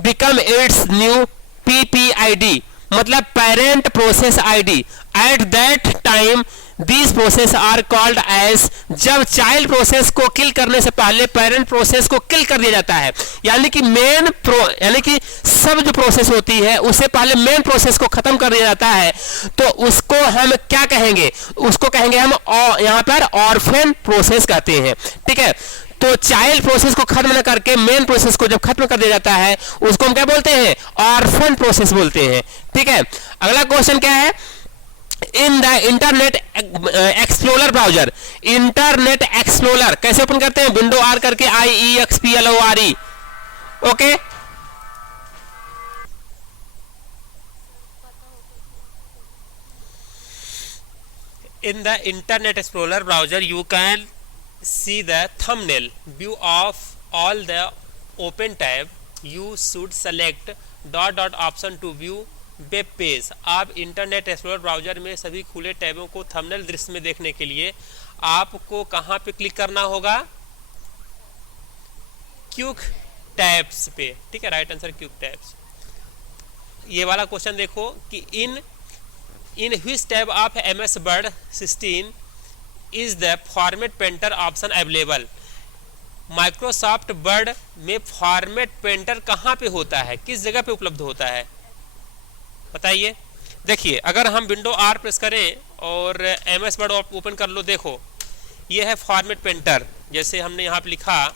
become its new PPID, मतलब parent process ID। at that time these process are called as। जब child process को किल करने से पहले parent process को किल कर दिया जाता है, यानी कि यानी कि सब जो प्रोसेस होती है उससे पहले मेन प्रोसेस को खत्म कर दिया जाता है, तो उसको हम क्या कहेंगे? उसको कहेंगे हम यहाँ पर ऑर्फन प्रोसेस कहते हैं, ठीक है। तो चाइल्ड प्रोसेस को खत्म न करके मेन प्रोसेस को जब खत्म कर दिया जाता है उसको हम क्या बोलते हैं? ऑर्फन प्रोसेस बोलते हैं, ठीक है। अगला क्वेश्चन क्या है? In the internet explorer browser. Internet explorer कैसे ओपन करते हैं? विंडो आर करके, IEXPLORE, okay. In the Internet Explorer browser, you can see the thumbnail view of all the open tab. You should select ... option to view web page. आप internet explorer browser में सभी खुले टैबों को thumbnail दृश्य में देखने के लिए आपको कहां पे क्लिक करना होगा? क्विक टैब्स पे, ठीक है। Right answer quick tabs. ये वाला क्वेश्चन देखो कि in which tab of MS Word 16 is the format painter option available. Microsoft word में फॉर्मेट पेंटर कहां पे होता है? किस जगह पे उपलब्ध होता है? बताइए। देखिए अगर हम विंडो आर प्रेस करें और एमएस वर्ड ओपन कर लो, देखो ये है फॉर्मेट पेंटर, जैसे हमने यहाँ पे लिखा,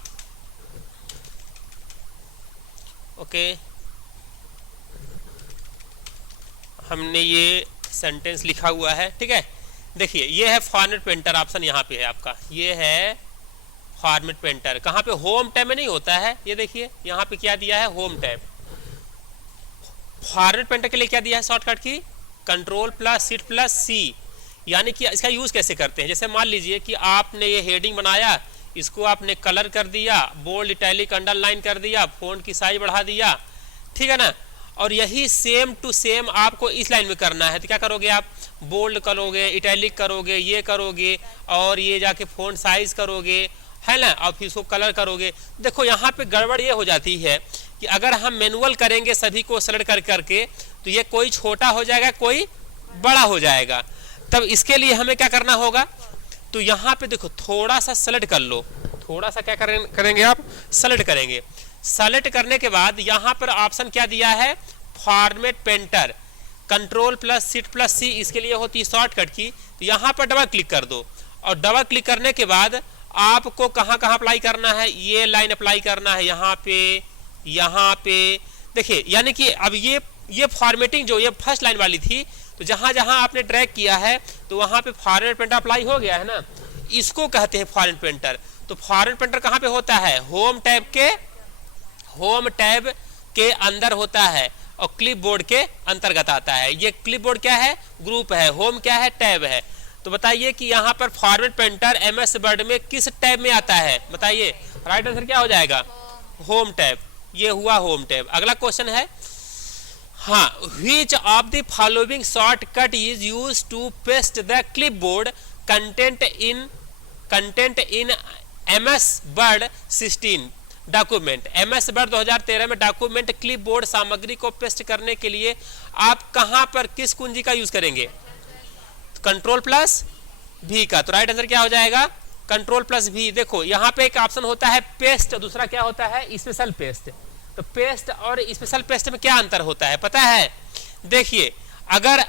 ओके हमने ये सेंटेंस लिखा हुआ है, ठीक है। देखिए ये है फॉर्मेट पेंटर ऑप्शन, यहाँ पे है आपका, ये है फॉर्मेट पेंटर। कहाँ पे? होम टैब में नहीं होता है, ये देखिए यहाँ पे क्या दिया है, होम टैब। फॉर्मेट पेंटर के लिए क्या दिया है शॉर्टकट की, कंट्रोल प्लस शिफ्ट प्लस सी। यानी कि इसका यूज कैसे करते हैं, जैसे मान लीजिए कि आपने ये हेडिंग बनाया, इसको आपने कलर कर दिया, बोल्ड इटैलिक अंडरलाइन कर दिया, फोंट की साइज बढ़ा दिया, ठीक है ना। और यही सेम टू सेम आपको इस लाइन में करना है, तो क्या करोगे आप, बोल्ड करोगे, इटैलिक करोगे, ये करोगे, और ये जाके फोंट साइज करोगे, है ना, और फिर इसको कलर करोगे। देखो यहाँ पे गड़बड़ ये हो जाती है कि अगर हम मैनुअल करेंगे सभी को सेलेक्ट कर करके, तो ये कोई छोटा हो जाएगा, कोई बड़ा हो जाएगा। तब इसके लिए हमें क्या करना होगा, तो यहाँ पे देखो थोड़ा सा सेलेक्ट कर लो, थोड़ा सा क्या करेंगे आप, सेलेक्ट करेंगे। सेलेक्ट करने के बाद यहाँ पर ऑप्शन क्या दिया है, format painter, control plus shift plus C, इसके लिए होती है शॉर्टकट की। तो यहाँ पर डबल क्लिक कर दो, और डबल क्लिक करने के बाद आपको कहाँ कहाँ अप्लाई करना है, ये लाइन अप्लाई करना है, यहाँ पे देखिए। यानी कि अब ये फॉर्मेटिंग जो ये फर्स्ट लाइन वाली थी, तो जहां जहां आपने ड्रैग किया है तो वहां पे फॉर्मेट पेंटर अप्लाई हो गया है ना, इसको कहते हैं फॉर्मेट पेंटर। तो फॉर्मेट पेंटर कहां पे होता है, होम टैब के अंदर होता है, और क्लिपबोर्ड के अंतर्गत आता है। ये क्लिपबोर्ड क्या है, ग्रुप है, होम क्या है, टैब है। तो बताइए कि यहाँ पर फॉर्मेट पेंटर एमएस वर्ड में किस टैब में आता है, बताइए। राइट आंसर क्या हो जाएगा, होम टैब। ये हुआ होम टैब। अगला क्वेश्चन है, हाँ, which of the following shortcut is used to paste the clipboard content in MS Word 16 document. MS Word 2013 में डॉक्यूमेंट क्लिपबोर्ड सामग्री को पेस्ट करने के लिए आप कहां पर किस कुंजी का यूज करेंगे, कंट्रोल प्लस भी का। तो राइट आंसर क्या हो जाएगा, कंट्रोल प्लस भी। देखो यहाँ पे एक ऑप्शन होता है पेस्ट, दूसरा क्या होता है, स्पेशल पेस्ट। तो पेस्ट और स्पेशल पेस्ट में क्या अंतर होता है पता है, देखिए अगर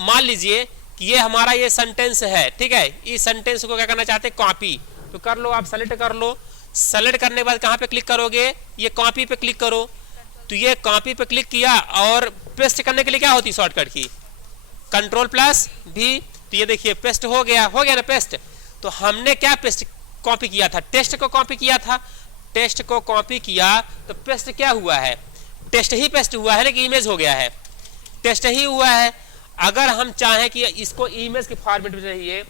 मान लीजिए कि ये हमारा ये सेंटेंस है, ठीक है, इस सेंटेंस को क्या करना चाहते हैं, कॉपी, तो कर लो आप, सेलेक्ट कर लो। सेलेक्ट करने के बाद कहाँ पे क्लिक करोगे, ये कॉपी पे क्लिक करो। तो ये कॉपी पे क्लिक किया, और पेस्ट करने के लिए क्या होती है शॉर्टकट की, कंट्रोल प्लस भी। तो ये देखिए पेस्ट हो गया ना पेस्ट। तो हमने क्या पेस्ट कॉपी किया था, टेस्ट को कॉपी किया था, टेस्ट को कॉपी किया तो पेस्ट क्या हुआ है, टेस्ट ही पेस्ट हुआ है ना, कि इमेज हो गया है, टेस्ट ही हुआ है। अगर हम चाहें कि इसको इमेज के फॉर्मेट में चाहिए,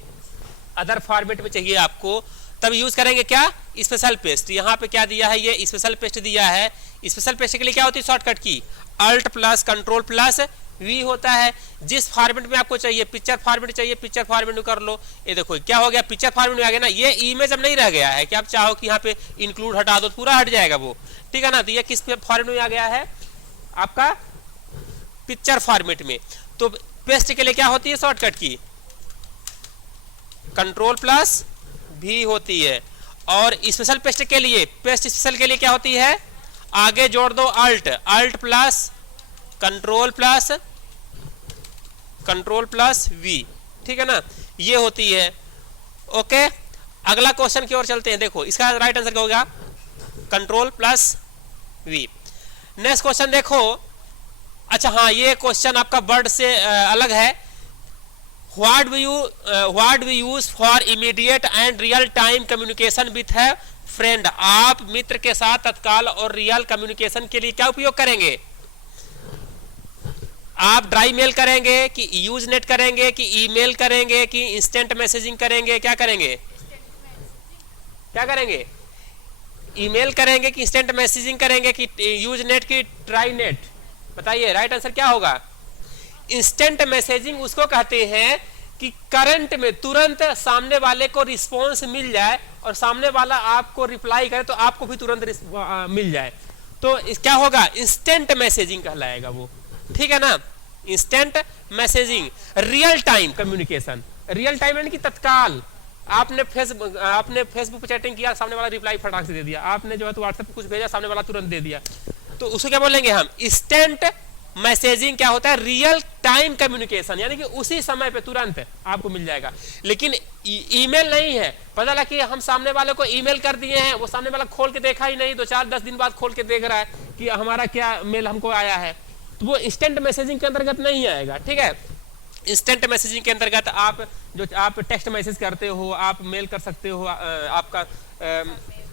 अदर फॉर्मेट में चाहिए आपको, तब यूज करेंगे क्या, स्पेशल पेस्ट। यहाँ पे क्या दिया है, ये स्पेशल पेस्ट दिया है। स्पेशल पेस्ट के लिए क्या होती है shortcut key, alt plus control plus V होता है। जिस फॉर्मेट में आपको चाहिए, पिक्चर फॉर्मेट चाहिए, पिक्चर फॉर्मेट में कर लो। ये देखो क्या हो गया, पिक्चर फॉर्मेट में आ गया ना, ये इमेज अब नहीं रह गया है कि आप चाहो कि यहाँ पे इंक्लूड हटा दो, पूरा हट जाएगा वो, ठीक है ना। तो ये किस फॉर्मेट में आ गया है, आपका पिक्चर फॉर्मेट में। तो पेस्ट के लिए क्या होती है शॉर्टकट की, कंट्रोल प्लस भी होती है। और स्पेशल पेस्ट के लिए, पेस्ट स्पेशल के लिए क्या होती है, आगे जोड़ दो alt plus control plus V, ठीक है ना, ये होती है। ओके, अगला क्वेश्चन की ओर चलते हैं। देखो इसका राइट आंसर क्या होगा, control plus V. Next question देखो, अच्छा हाँ, ये क्वेश्चन आपका वर्ड से अलग है। What we use for immediate and real time communication with है फ्रेंड। आप मित्र के साथ तत्काल और रियल कम्युनिकेशन के लिए क्या उपयोग करेंगे, आप ड्राई मेल करेंगे कि यूज नेट करेंगे कि ईमेल करेंगे कि इंस्टेंट मैसेजिंग करेंगे, क्या करेंगे, ईमेल करेंगे कि इंस्टेंट मैसेजिंग करेंगे कि यूज नेट की ट्राई नेट, बताइए राइट आंसर क्या होगा। इंस्टेंट मैसेजिंग उसको कहते हैं कि करंट में तुरंत सामने वाले को रिस्पॉन्स मिल जाए, और सामने वाला आपको रिप्लाई करे तो आपको भी तुरंत मिल जाए, तो क्या होगा, इंस्टेंट मैसेजिंग कहलाएगा वो, ठीक है ना। Instant messaging, real time communication, real time यानी कि तत्काल। आपने फेसबुक पे चैटिंग किया, सामने वाला रिप्लाई फटाक से दे दिया, आपने जो है तो व्हाट्सएप पे कुछ भेजा, सामने वाला तुरंत दे दिया, तो उसको क्या बोलेंगे हम, इंस्टेंट मैसेजिंग क्या होता है, रियल टाइम कम्युनिकेशन, यानी कि उसी समय पे तुरंत आपको मिल जाएगा। लेकिन ईमेल नहीं है, पता लगा कि हम सामने वाले को ईमेल कर दिए हैं, वो सामने वाला खोल के देखा ही नहीं, 2-4-10 दिन बाद खोल के देख रहा है कि हमारा क्या मेल हमको आया है, तो वो इंस्टेंट मैसेजिंग के अंतर्गत नहीं आएगा। ठीक है, इंस्टेंट मैसेजिंग के अंतर्गत आप टेक्स्ट मैसेज करते हो, आप मेल कर सकते हो, आपका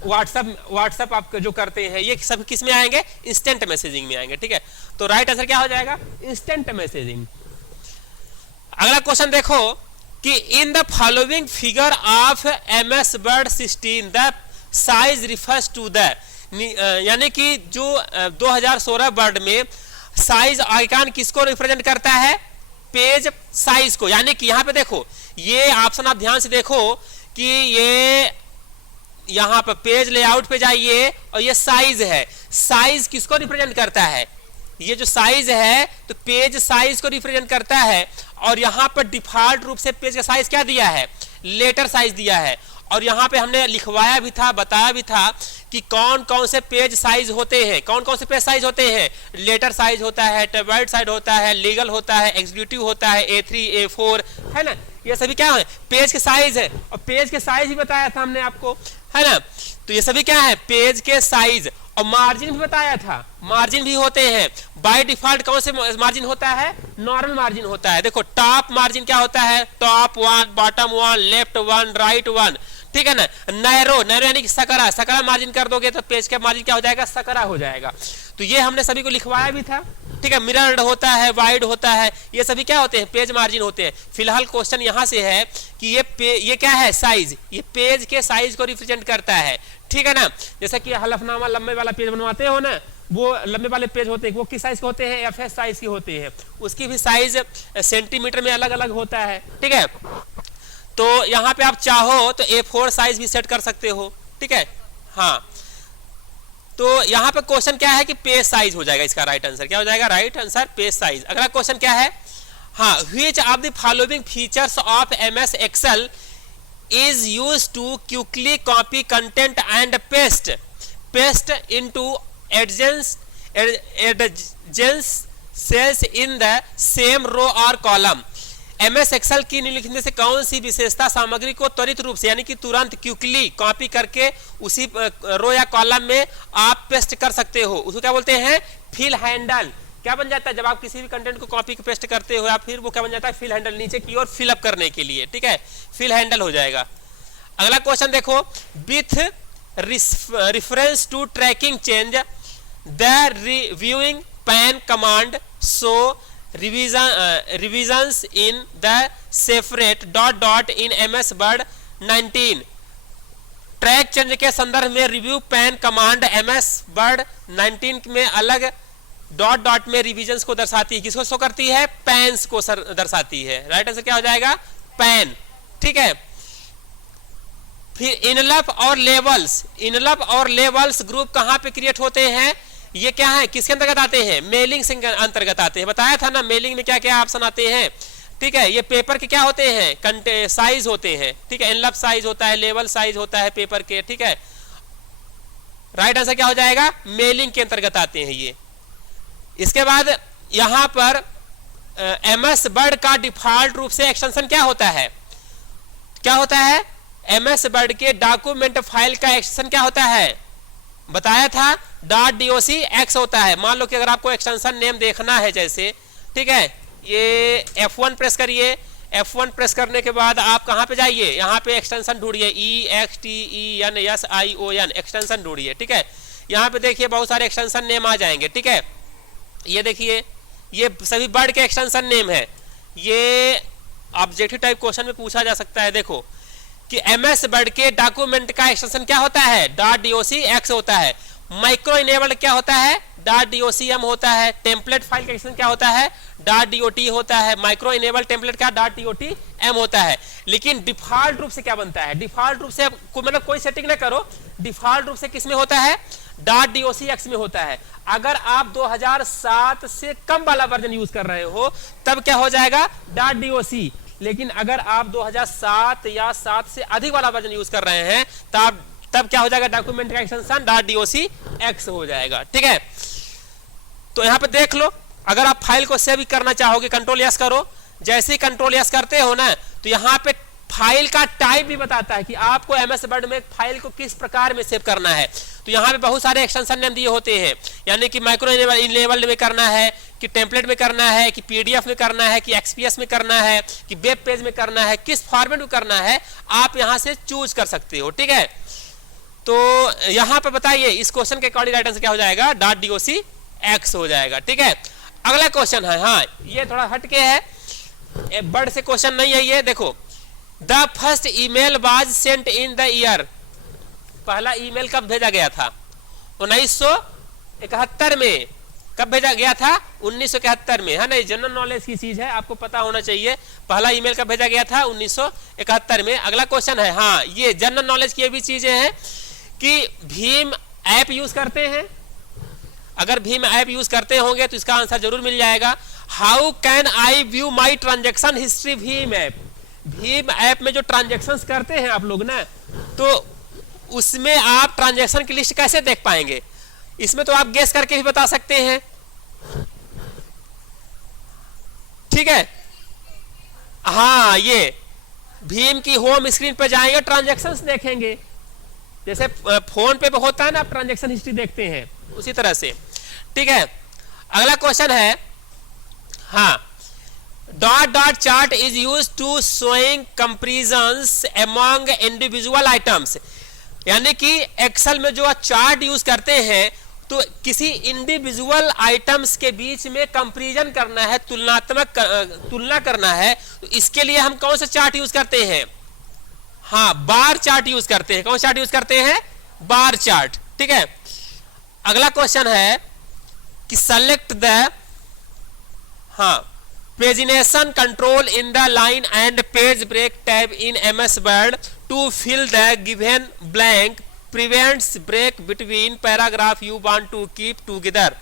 व्हाट्सएप आप जो करते हैं, ये सब किस में आएंगे, इंस्टेंट मैसेजिंग में आएंगे। ठीक है, तो राइट आंसर क्या हो जाएगा, इंस्टेंट मैसेजिंग। अगला क्वेश्चन देखो कि in the following figure of MS Word 16 the size refers to the, यानी कि जो 2016 वर्ड में साइज आइकन किसको रिप्रेजेंट करता है, पेज साइज को। यानी कि यहां पे देखो, ये ऑप्शन आप ध्यान से देखो कि ये यहां पर पेज लेआउट पे जाइए और ये साइज है, साइज किसको रिप्रेजेंट करता है, ये जो साइज है तो पेज साइज को रिप्रेजेंट करता है। और यहां पर डिफॉल्ट रूप से पेज का साइज क्या दिया है, लेटर साइज दिया है। और यहां पे हमने लिखवाया भी था, बताया भी था कि कौन कौन से पेज साइज होते हैं, कौन कौन से पेज साइज होते हैं, लेटर साइज होता है, टैबलॉइड साइज होता है, लीगल होता है, एग्जीक्यूटिव होता है, A3 A4 है ना, ये सभी क्या है, पेज के साइज है। और पेज के साइज ही बताया था हमने आपको, है ना, तो ये सभी क्या है, पेज के साइज। और मार्जिन भी बताया था, मार्जिन भी होते हैं। बाय डिफॉल्ट कौन से मार्जिन होता है, नॉर्मल मार्जिन होता है। देखो टॉप मार्जिन क्या होता है, टॉप 1, बॉटम 1, लेफ्ट 1, राइट 1, ठीक है ना। नैरो, नैरो यानी कि सकरा, सकरा मार्जिन कर दोगे तो पेज का मार्जिन क्या हो जाएगा, सकरा हो जाएगा। तो ये हमने सभी को लिखवाया भी था। ठीक है, मिरर्ड होता है, वाइड होता है, ये सभी क्या होते हैं, पेज मार्जिन होते हैं। फिलहाल क्वेश्चन यहां से है कि ये क्या है, साइज, ये पेज के साइज को रिप्रेजेंट करता है। ठीक है ना, जैसा कि हलफनामा लंबे वाला पेज बनवाते हो ना, वो लंबे वाले पेज होते हैं, वो किस साइज के होते हैं, FS साइज के होते हैं। उसकी भी साइज सेंटीमीटर में अलग अलग होता है। ठीक है, तो यहां पे आप चाहो तो A4 साइज भी सेट कर सकते हो। ठीक है, हाँ, तो यहां पे क्वेश्चन क्या है कि पेज साइज हो जाएगा, इसका राइट आंसर क्या हो जाएगा, राइट आंसर पेज साइज। अगला क्वेश्चन क्या है, हाँ, which of the following features of MS Excel is used to quickly copy content and paste into adjacent cells in the same row or column। MS Excel की निम्नलिखित में से कौन सी विशेषता सामग्री को त्वरित रूप से, यानी कि तुरंत क्विकली कॉपी करके उसी रो या कॉलम में आप पेस्ट कर सकते हो, उसको क्या बोलते हैं, फिल हैंडल। क्या बन जाता है, जब आप किसी भी कंटेंट को कॉपी पेस्ट करते हो या फिर वो क्या बन जाता है, फिल हैंडल, नीचे की ओर फिल अप करने के लिए। ठीक है, फिल हैंडल हो जाएगा। अगला क्वेश्चन देखो, with reference to tracking change the reviewing pane command so revisions in the separate ... in MS Word 19। Track change के संदर्भ में review pane command MS Word 19 में अलग ... में रिविजन्स को दर्शाती है, किसको शो करती है, पैन्स को दर्शाती है। राइट आंसर क्या हो जाएगा, पैन। ठीक है, फिर इनलप और लेवल्स, इनलप और लेवल्स ग्रुप कहां पे क्रिएट होते हैं, ये क्या है, किसके अंतर्गत आते हैं, मेलिंग से अंतर्गत आते हैं। बताया था ना मेलिंग में क्या क्या ऑप्शन आते हैं। ठीक है, ये पेपर के क्या होते हैं, साइज होते हैं। ठीक है, एनलप साइज होता है, लेवल साइज होता है पेपर के। ठीक है, राइट आंसर क्या हो जाएगा, मेलिंग के अंतर्गत आते हैं ये। इसके बाद यहां पर MS Word का डिफॉल्ट रूप से एक्सटेंशन क्या होता है, क्या होता है, MS Word के डॉक्यूमेंट फाइल का एक्सटेंशन क्या होता है, बताया था .docx होता है। मान लो कि अगर आपको एक्सटेंशन नेम देखना है जैसे, ठीक है, ये F1 प्रेस करिए, F1 प्रेस करने के बाद आप कहां पे जाइए, यहां पे एक्सटेंशन ढूंढिए, EXTENSION एक्सटेंशन ढूंढिए। ठीक है, यहां पे देखिए बहुत सारे एक्सटेंशन नेम आ जाएंगे। ठीक है, ये देखिए, ये सभी वर्ड के एक्सटेंशन नेम है। ये ऑब्जेक्टिव टाइप क्वेश्चन में पूछा जा सकता है। देखो कि MS Word के डॉक्यूमेंट का एक्सटेंशन क्या होता है, .docx होता है। माइक्रो इनेबल्ड क्या होता है, .docm होता है। टेम्पलेट फाइल का एक्सटेंशन क्या होता है, .dot होता है। माइक्रो इनेबल्ड टेम्पलेट का .dotm होता है। लेकिन डिफॉल्ट रूप से क्या बनता है, डिफॉल्ट रूप से मतलब कोई सेटिंग ना करो, डिफॉल्ट रूप से किस में होता है, .docx में होता है। अगर आप 2007 से कम वाला वर्जन यूज कर रहे हो तब क्या हो जाएगा, .doc। लेकिन अगर आप 2007 या 7 से अधिक वाला वर्जन यूज कर रहे हैं तब क्या हो जाएगा, डॉक्यूमेंट का एक्सटेंशन .docx हो जाएगा। ठीक है, तो यहां पे देख लो अगर आप फाइल को सेव करना चाहोगे कंट्रोल यस करो, जैसे ही कंट्रोल यस करते हो ना तो यहाँ पे फाइल का टाइप भी बताता है कि आपको एमएस वर्ड में फाइल को किस प्रकार में सेव करना है। तो यहाँ पे बहुत सारे एक्सटेंशन नेम दिए होते हैं, यानी कि माइक्रो इनेबल्ड में करना है, कि टेम्पलेट में करना है, कि पीडीएफ में करना है, कि एक्सपीएस में करना है, कि वेब पेज में करना है, किस फॉर्मेट में करना है आप यहाँ से चूज कर सकते हो। ठीक है, तो यहाँ पे बताइए इस क्वेश्चन के अकॉर्डिंग राइट आंसर क्या हो जाएगा, .docx हो जाएगा। ठीक है, अगला क्वेश्चन है, हाँ ये थोड़ा हटके है, बर्ड से क्वेश्चन नहीं है ये। देखो, the first email was sent in the year, पहला ईमेल कब भेजा गया था, 1971 में। कब भेजा गया था, 1971 में, है ना। जनरल नॉलेज की चीज है, आपको पता होना चाहिए पहला ईमेल कब भेजा गया था, 1971 में। अगला क्वेश्चन है, हाँ ये जनरल नॉलेज की भी चीजें हैं कि भीम ऐप यूज करते हैं, अगर भीम ऐप यूज करते होंगे तो इसका आंसर जरूर मिल जाएगा। How can eye view my transaction history Bhim app, Bhim app में जो ट्रांजेक्शन्स करते हैं आप लोग ना, तो उसमें आप ट्रांजेक्शन की लिस्ट कैसे देख पाएंगे, इसमें तो आप गेस करके भी बता सकते हैं। ठीक है, हाँ ये भीम की होम स्क्रीन पे जाएंगे, ट्रांजेक्शन्स देखेंगे, जैसे फोन पे होता है ना आप ट्रांजेक्शन हिस्ट्री देखते हैं, उसी तरह से। ठीक है, अगला क्वेश्चन है, हाँ dot chart is use to showing comparisons among individual items, यानी कि एक्सेल में जो आप चार्ट यूज करते हैं तो किसी इंडिविजुअल आइटम्स के बीच में कंपैरिजन करना है, तुलना करना है, तो इसके लिए हम कौन सा चार्ट यूज करते हैं, हाँ बार चार्ट यूज करते हैं। कौन सा चार्ट यूज करते हैं, बार चार्ट। ठीक है, अगला क्वेश्चन है कि सेलेक्ट द, हाँ pagination control in the line and page break tab in MS Word to fill the given blank prevents break between paragraph you want to keep together.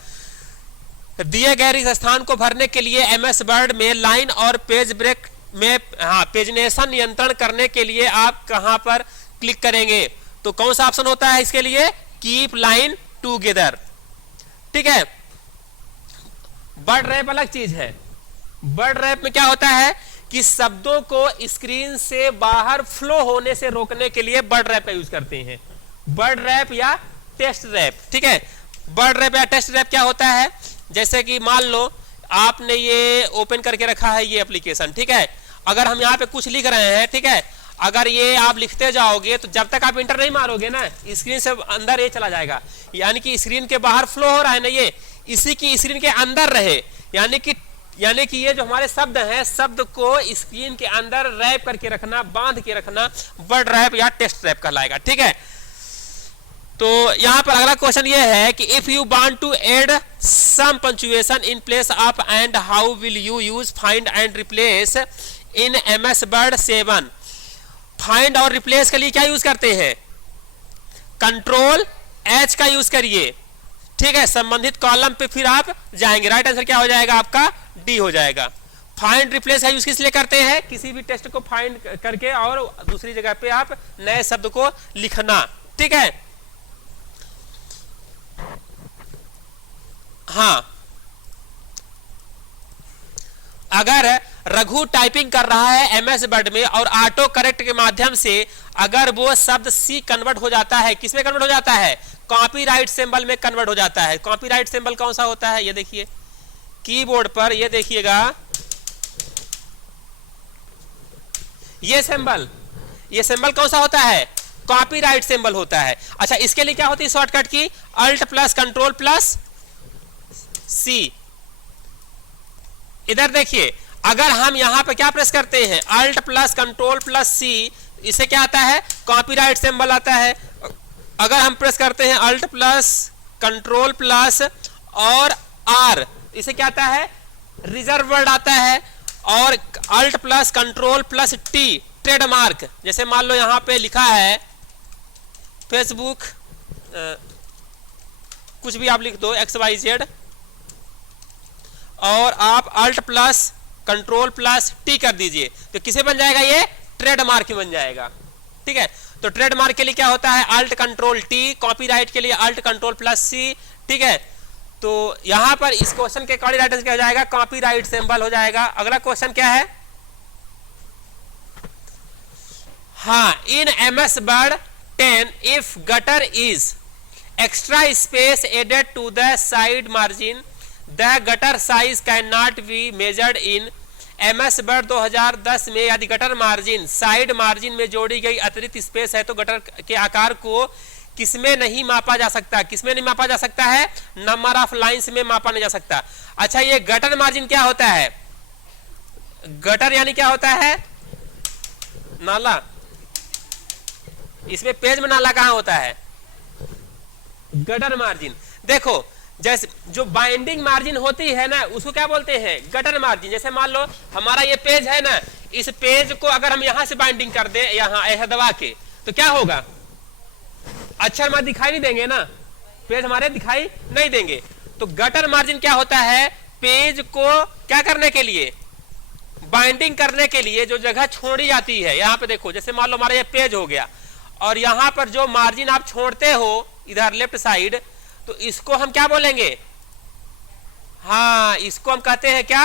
दिए गए इस स्थान को भरने के लिए एमएस वर्ड में लाइन और पेज ब्रेक में, हाँ पेजिनेशन नियंत्रण करने के लिए आप कहां पर क्लिक करेंगे, तो कौन सा ऑप्शन होता है इसके लिए, कीप लाइन टुगेदर। ठीक है, वर्ड रैप अलग चीज है। वर्ड रैप में क्या होता है कि शब्दों को स्क्रीन से बाहर फ्लो होने से रोकने के लिए वर्ड रैप का यूज करते हैं, वर्ड रैप या टेस्ट रैप। ठीक है, वर्ड रैप या टेस्ट रैप क्या होता है, जैसे कि मान लो आपने ये ओपन करके रखा है ये एप्लीकेशन, ठीक है, अगर हम यहाँ पे कुछ लिख रहे हैं, ठीक है, अगर ये आप लिखते जाओगे तो जब तक आप इंटर नहीं मारोगे ना स्क्रीन से अंदर ये चला जाएगा, यानी कि स्क्रीन के बाहर फ्लो हो रहा है ना, ये इसी की स्क्रीन के अंदर रहे, यानी कि ये जो हमारे शब्द हैं, शब्द को स्क्रीन के अंदर रैप करके रखना, बांध के रखना, वर्ड रैप या टेस्ट रैप कहलाएगा। ठीक है, तो यहां पर अगला क्वेश्चन ये है कि if you want to add some punctuation in place of and how will you use find and replace in MS Word 7। Find और रिप्लेस के लिए क्या यूज करते हैं, कंट्रोल एच का यूज करिए। ठीक है, संबंधित कॉलम पे फिर आप जाएंगे, राइट आंसर क्या हो जाएगा आपका, डी हो जाएगा। फाइंड रिप्लेस का यूज किस लिए करते हैं, किसी भी टेक्स्ट को फाइंड करके और दूसरी जगह पे आप नए शब्द को लिखना। ठीक है, हाँ अगर रघु टाइपिंग कर रहा है एमएस वर्ड में और ऑटो करेक्ट के माध्यम से अगर वो शब्द सी कन्वर्ट हो जाता है, किसमें कन्वर्ट हो जाता है, कॉपीराइट सिंबल में कन्वर्ट हो जाता है। कॉपीराइट सिंबल कौन सा होता है, ये देखिए कीबोर्ड पर, ये देखिएगा ये सिंबल कौन सा होता है, कॉपीराइट सिंबल होता है। अच्छा, इसके लिए क्या होती है shortcut key, alt plus control plus सी। इधर देखिए, अगर हम यहां पे क्या प्रेस करते हैं, अल्ट प्लस कंट्रोल प्लस सी, इसे क्या आता है, कॉपीराइट सिंबल आता है। अगर हम प्रेस करते हैं अल्ट प्लस कंट्रोल प्लस और आर, इसे क्या आता है, रिजर्व वर्ड आता है। और alt plus control plus T, trademark. जैसे मान लो यहां पे लिखा है फेसबुक, कुछ भी आप लिख दो XYZ, और आप alt plus control plus T कर दीजिए, तो किसे बन जाएगा, ये ट्रेडमार्क बन जाएगा। ठीक है, तो ट्रेडमार्क के लिए क्या होता है, अल्ट कंट्रोल टी, कॉपीराइट के लिए अल्ट कंट्रोल प्लस सी। ठीक है, तो यहां पर इस क्वेश्चन के अकॉर्डिंग राइट आंसर क्या हो जाएगा, कॉपीराइट सिंबल हो जाएगा। अगला क्वेश्चन क्या है, हाँ, इन MS Word 10 if gutter is extra space added to the side margin the gutter size cannot be measured in MS Word 2010 में यदि गटर मार्जिन साइड मार्जिन में जोड़ी गई अतिरिक्त स्पेस है तो गटर के आकार को किसमें नहीं मापा जा सकता, किसमें नहीं मापा जा सकता है, नंबर ऑफ लाइंस में मापा नहीं जा सकता। अच्छा, ये गटर मार्जिन क्या होता है, गटर यानी क्या होता है, नाला। इसमें पेज में नाला कहां होता है, गटर मार्जिन। देखो जैसे जो बाइंडिंग मार्जिन होती है ना उसको क्या बोलते हैं, गटर मार्जिन। जैसे मान लो हमारा ये पेज है ना, इस पेज को अगर हम यहां से बाइंडिंग कर दें यहां ऐसा दबा के तो क्या होगा, अक्षर हमारे दिखाई नहीं देंगे ना, पेज हमारे दिखाई नहीं देंगे। तो गटर मार्जिन क्या होता है, पेज को क्या करने के लिए, बाइंडिंग करने के लिए जो जगह छोड़ी जाती है। यहां पे देखो जैसे मान लो हमारा ये पेज हो गया और यहां पर जो मार्जिन आप छोड़ते हो इधर लेफ्ट साइड, तो इसको हम क्या बोलेंगे, हाँ इसको हम कहते हैं क्या,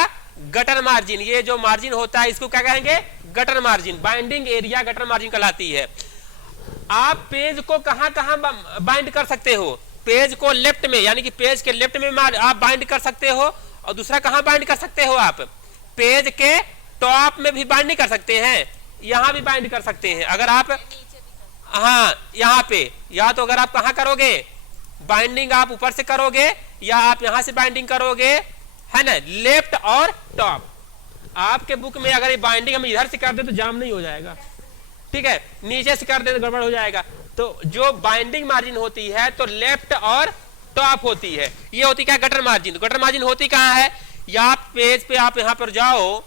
गटर मार्जिन। ये जो मार्जिन होता है इसको क्या कहेंगे, gutter margin. Binding area gutter margin कहलाती है। आप पेज को कहां कहां बाइंड कर सकते हो, पेज को लेफ्ट में यानी कि पेज के लेफ्ट में आप बाइंड कर सकते हो, और दूसरा कहां बाइंड कर सकते हो, आप पेज के टॉप में भी बाइंड नहीं कर सकते हैं, यहां भी बाइंड कर सकते हैं। अगर आप हाँ यहाँ पे, या तो अगर आप कहां करोगे बाइंडिंग, आप ऊपर से करोगे या आप यहां से बाइंडिंग करोगे, है ना, लेफ्ट और टॉप। आपके बुक में अगर ये बाइंडिंग हम इधर से कर दे तो जाम नहीं हो जाएगा, ठीक है, नीचे से कर दे तो गड़बड़ हो जाएगा। तो जो बाइंडिंग मार्जिन होती है तो लेफ्ट और टॉप होती है, ये होती क्या, गटर मार्जिन। तो गटर मार्जिन होती कहां है, या पेज पे आप यहां पर जाओ,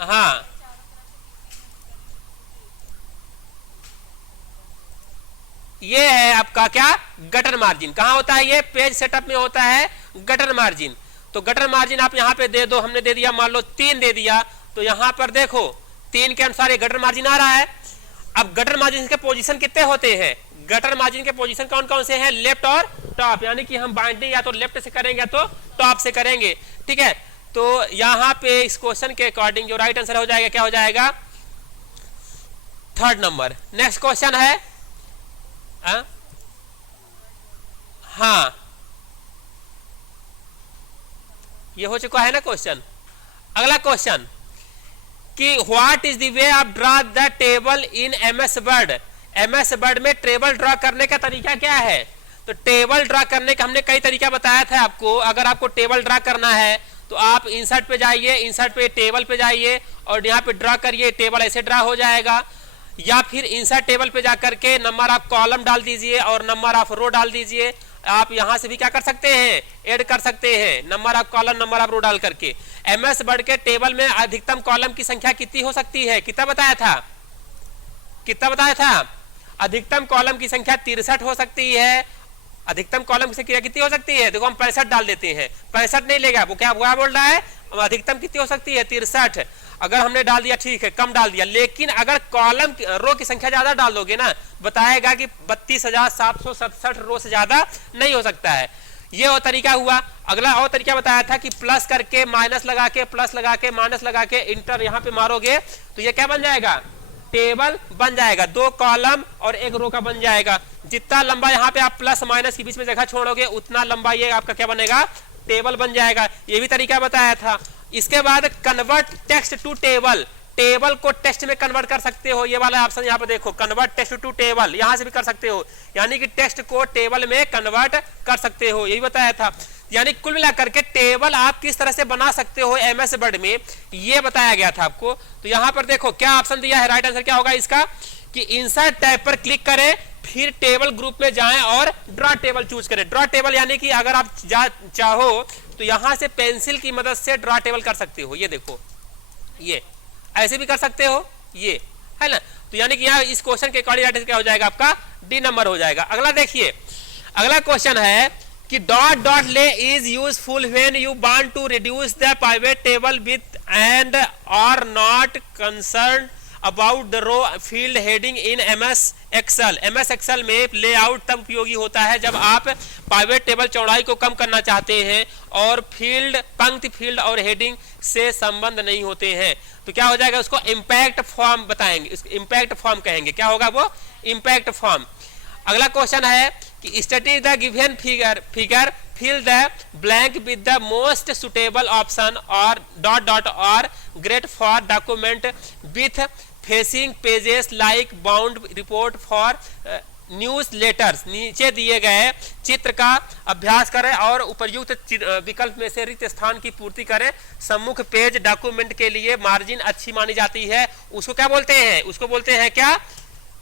हाँ ये है आपका क्या, गटर मार्जिन। कहां होता है ये, पेज सेटअप में होता है गटर मार्जिन। तो गटर मार्जिन आप यहां पे दे दो, हमने दे दिया मान लो 3 दे दिया, तो यहां पर देखो 3 के अनुसार ये गटर मार्जिन आ रहा है। अब गटर मार्जिन के पोजीशन कितने होते हैं, गटर मार्जिन के पोजीशन कौन कौन से हैं, लेफ्ट और टॉप, यानी कि हम बाइंडिंग या तो लेफ्ट से करेंगे या तो टॉप से करेंगे, ठीक है। तो यहां पे इस क्वेश्चन के अकॉर्डिंग जो राइट आंसर हो जाएगा क्या हो जाएगा, 3rd नंबर। नेक्स्ट क्वेश्चन है, हाँ ये हो चुका है ना क्वेश्चन। अगला क्वेश्चन कि what is the way of draw the table in MS Word। MS Word में टेबल ड्रॉ करने का तरीका क्या है। तो टेबल ड्रॉ करने का हमने कई तरीका बताया था आपको। अगर आपको टेबल ड्रॉ करना है तो आप इंसर्ट पे जाइए, इंसर्ट पे टेबल पे जाइए और यहाँ पे ड्रॉ करिए, टेबल ऐसे ड्रॉ हो जाएगा। या फिर इंसर्ट टेबल पे जाकर के नंबर ऑफ कॉलम डाल दीजिए और नंबर ऑफ रो डाल दीजिए। आप यहां से भी क्या कर सकते हैं, ऐड कर सकते हैं number of column number of row डाल करके। MS Word के टेबल में अधिकतम कॉलम की संख्या कितनी हो सकती है, कितना बताया था, कितना बताया था, अधिकतम कॉलम की संख्या 63 हो सकती है। अधिकतम कॉलम की संख्या कितनी हो सकती है, देखो हम 65 डाल देते हैं, 65 नहीं लेगा वो, क्या बोल रहा है, अधिकतम कितनी हो सकती है 63। अगर हमने डाल दिया ठीक है, कम डाल दिया, लेकिन अगर कॉलम रो की संख्या ज्यादा डाल दोगे ना, बताएगा कि 32,767 रो से ज्यादा नहीं हो सकता है। ये और तरीका हुआ। अगला और तरीका बताया था कि प्लस करके माइनस लगा के, प्लस लगा के माइनस लगा के इंटर यहाँ पे मारोगे तो ये क्या बन जाएगा, टेबल बन जाएगा, 2 कॉलम और 1 रो का बन जाएगा। जितना लंबा यहाँ पे आप प्लस माइनस के बीच में जगह छोड़ोगे उतना लंबा ये आपका क्या बनेगा, टेबल बन जाएगा। ये भी तरीका बताया था। इसके बाद convert text to table, table को टेक्स्ट में कन्वर्ट कर सकते हो। ये वाला ऑप्शन यहाँ पे देखो, कन्वर्ट टेक्स्ट टू टेबल, यहां से भी कर सकते हो, यानी कि टेक्स्ट को टेबल में कन्वर्ट कर सकते हो, यही बताया था। यानी कुल मिलाकर के टेबल आप किस तरह से बना सकते हो MS Word में, ये बताया गया था आपको। तो यहाँ पर देखो क्या ऑप्शन दिया है, राइट आंसर क्या होगा इसका कि इंसर्ट टैब पर क्लिक करें, फिर टेबल ग्रुप में जाएं और ड्रॉ टेबल चूज करें। ड्रॉ टेबल यानी कि अगर आप चाहो तो यहां से पेंसिल की मदद से ड्रॉ टेबल कर सकते हो। ये देखो, ये ऐसे भी कर सकते हो, ये है ना। तो यानी कि यहाँ इस क्वेश्चन के अकॉर्डिंग क्या हो जाएगा, आपका D नंबर हो जाएगा। अगला देखिए, अगला क्वेश्चन है कि डॉट डॉट ले is useful when you want to reduce the pivot table with and और not concern about the row field heading in MS Excel. MS Excel में लेआउट तब उपयोगी होता है जब आप पाइवट टेबल चौड़ाई को कम करना चाहते हैं और फील्ड, पंक्ति फील्ड और हेडिंग से संबंध नहीं होते हैं। तो क्या हो जाएगा, उसको इम्पैक्ट फॉर्म बताएंगे, इम्पैक्ट फॉर्म कहेंगे। क्या होगा वो, इम्पैक्ट फॉर्म। अगला क्वेश्चन है कि study the given figure fill the blank with the most suitable option or ... or great for document with facing pages like bound report for newsletters. नीचे दिए गए चित्र का अभ्यास करें और उपर्युक्त विकल्प में से रिक्त स्थान की पूर्ति करें। सम्मुख पेज डॉक्यूमेंट के लिए मार्जिन अच्छी मानी जाती है, उसको क्या बोलते हैं, उसको बोलते हैं क्या,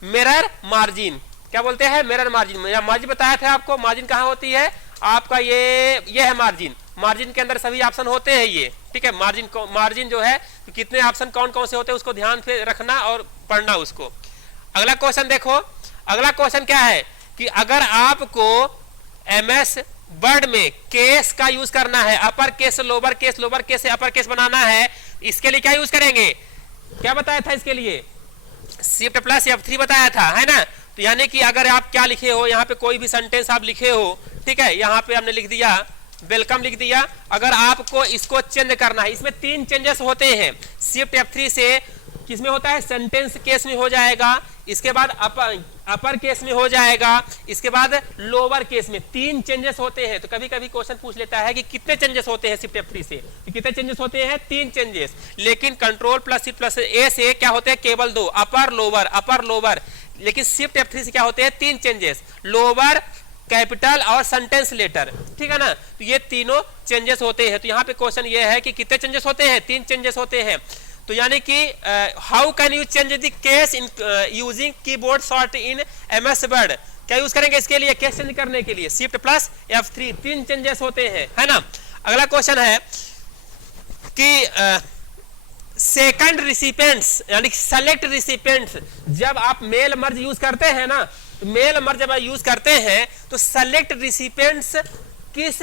मिरर मार्जिन। क्या बोलते हैं, मिरर मार्जिन। मार्जिन बताया था आपको, मार्जिन कहाँ होती है आपका, ये है मार्जिन। मार्जिन के अंदर सभी ऑप्शन होते हैं ये, ठीक है। मार्जिन जो है तो कितने ऑप्शन कौन कौन से होते हैं उसको ध्यान पे रखना और पढ़ना उसको। अगला क्वेश्चन देखो, अगला क्वेश्चन क्या है कि अगर आपको MS वर्ड में केस का यूज करना है, upper case lower case, lower case से अपर केस बनाना है, इसके लिए क्या यूज करेंगे, क्या बताया था इसके लिए, Shift+F3 बताया था, है ना। तो यानी कि अगर आप क्या लिखे हो, यहाँ पे कोई भी सेंटेंस आप लिखे हो, ठीक है, यहाँ पे हमने लिख दिया वेलकम लिख दिया। अगर आपको इसको चेंज करना है, इसमें 3 चेंजेस होते हैं। Shift+F3 से किसमें होता है, सेंटेंस केस में हो जाएगा, इसके बाद अपर केस में हो जाएगा, इसके बाद लोअर केस में। 3 चेंजेस होते हैं। तो कभी कभी क्वेश्चन पूछ लेता है कि कितने चेंजेस होते हैं Shift+F3 से, तो कितने चेंजेस होते हैं, 3 चेंजेस। लेकिन Ctrl+Shift+A से क्या होते हैं, केवल 2, अपर लोअर। लेकिन Shift+F3 से क्या होते हैं, 3 चेंजेस, लोअर, कैपिटल और सेंटेंस लेटर, ठीक है ना। तो ये तीनों चेंजेस होते हैं। तो यहाँ पे क्वेश्चन ये है कि कितने चेंजेस होते हैं, 3 चेंजेस होते हैं। तो यानी कि how can you change the case in using keyboard short in MS word. क्या यूज करेंगे इसके लिए, केस चेंज करने के लिए, Shift+F3, 3 चेंजेस होते हैं, है ना। अगला क्वेश्चन है कि सेकंड रिसिपेंट्स यानी सेलेक्ट रिसिपेंट्स, जब आप मेल मर्ज यूज करते हैं ना, मेल मर्ज जब यूज करते हैं तो सेलेक्ट रिसिपेंट्स किस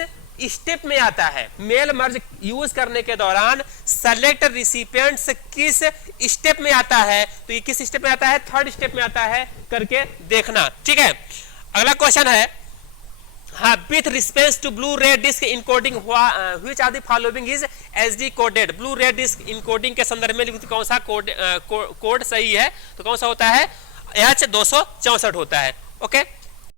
स्टेप में आता है, मेल मर्ज यूज करने के दौरान सेलेक्ट रिसिपेंट्स किस स्टेप में आता है। तो ये किस स्टेप में आता है, 3rd स्टेप में आता है, करके देखना, ठीक है। अगला क्वेश्चन है, हाँ, with respect to Blu ray disc encoding which are the following is SD coded. Blu ray disc encoding के संदर्भ में कौन सा कोड सही है, तो कौन सा होता है, H264 होता है, ओके।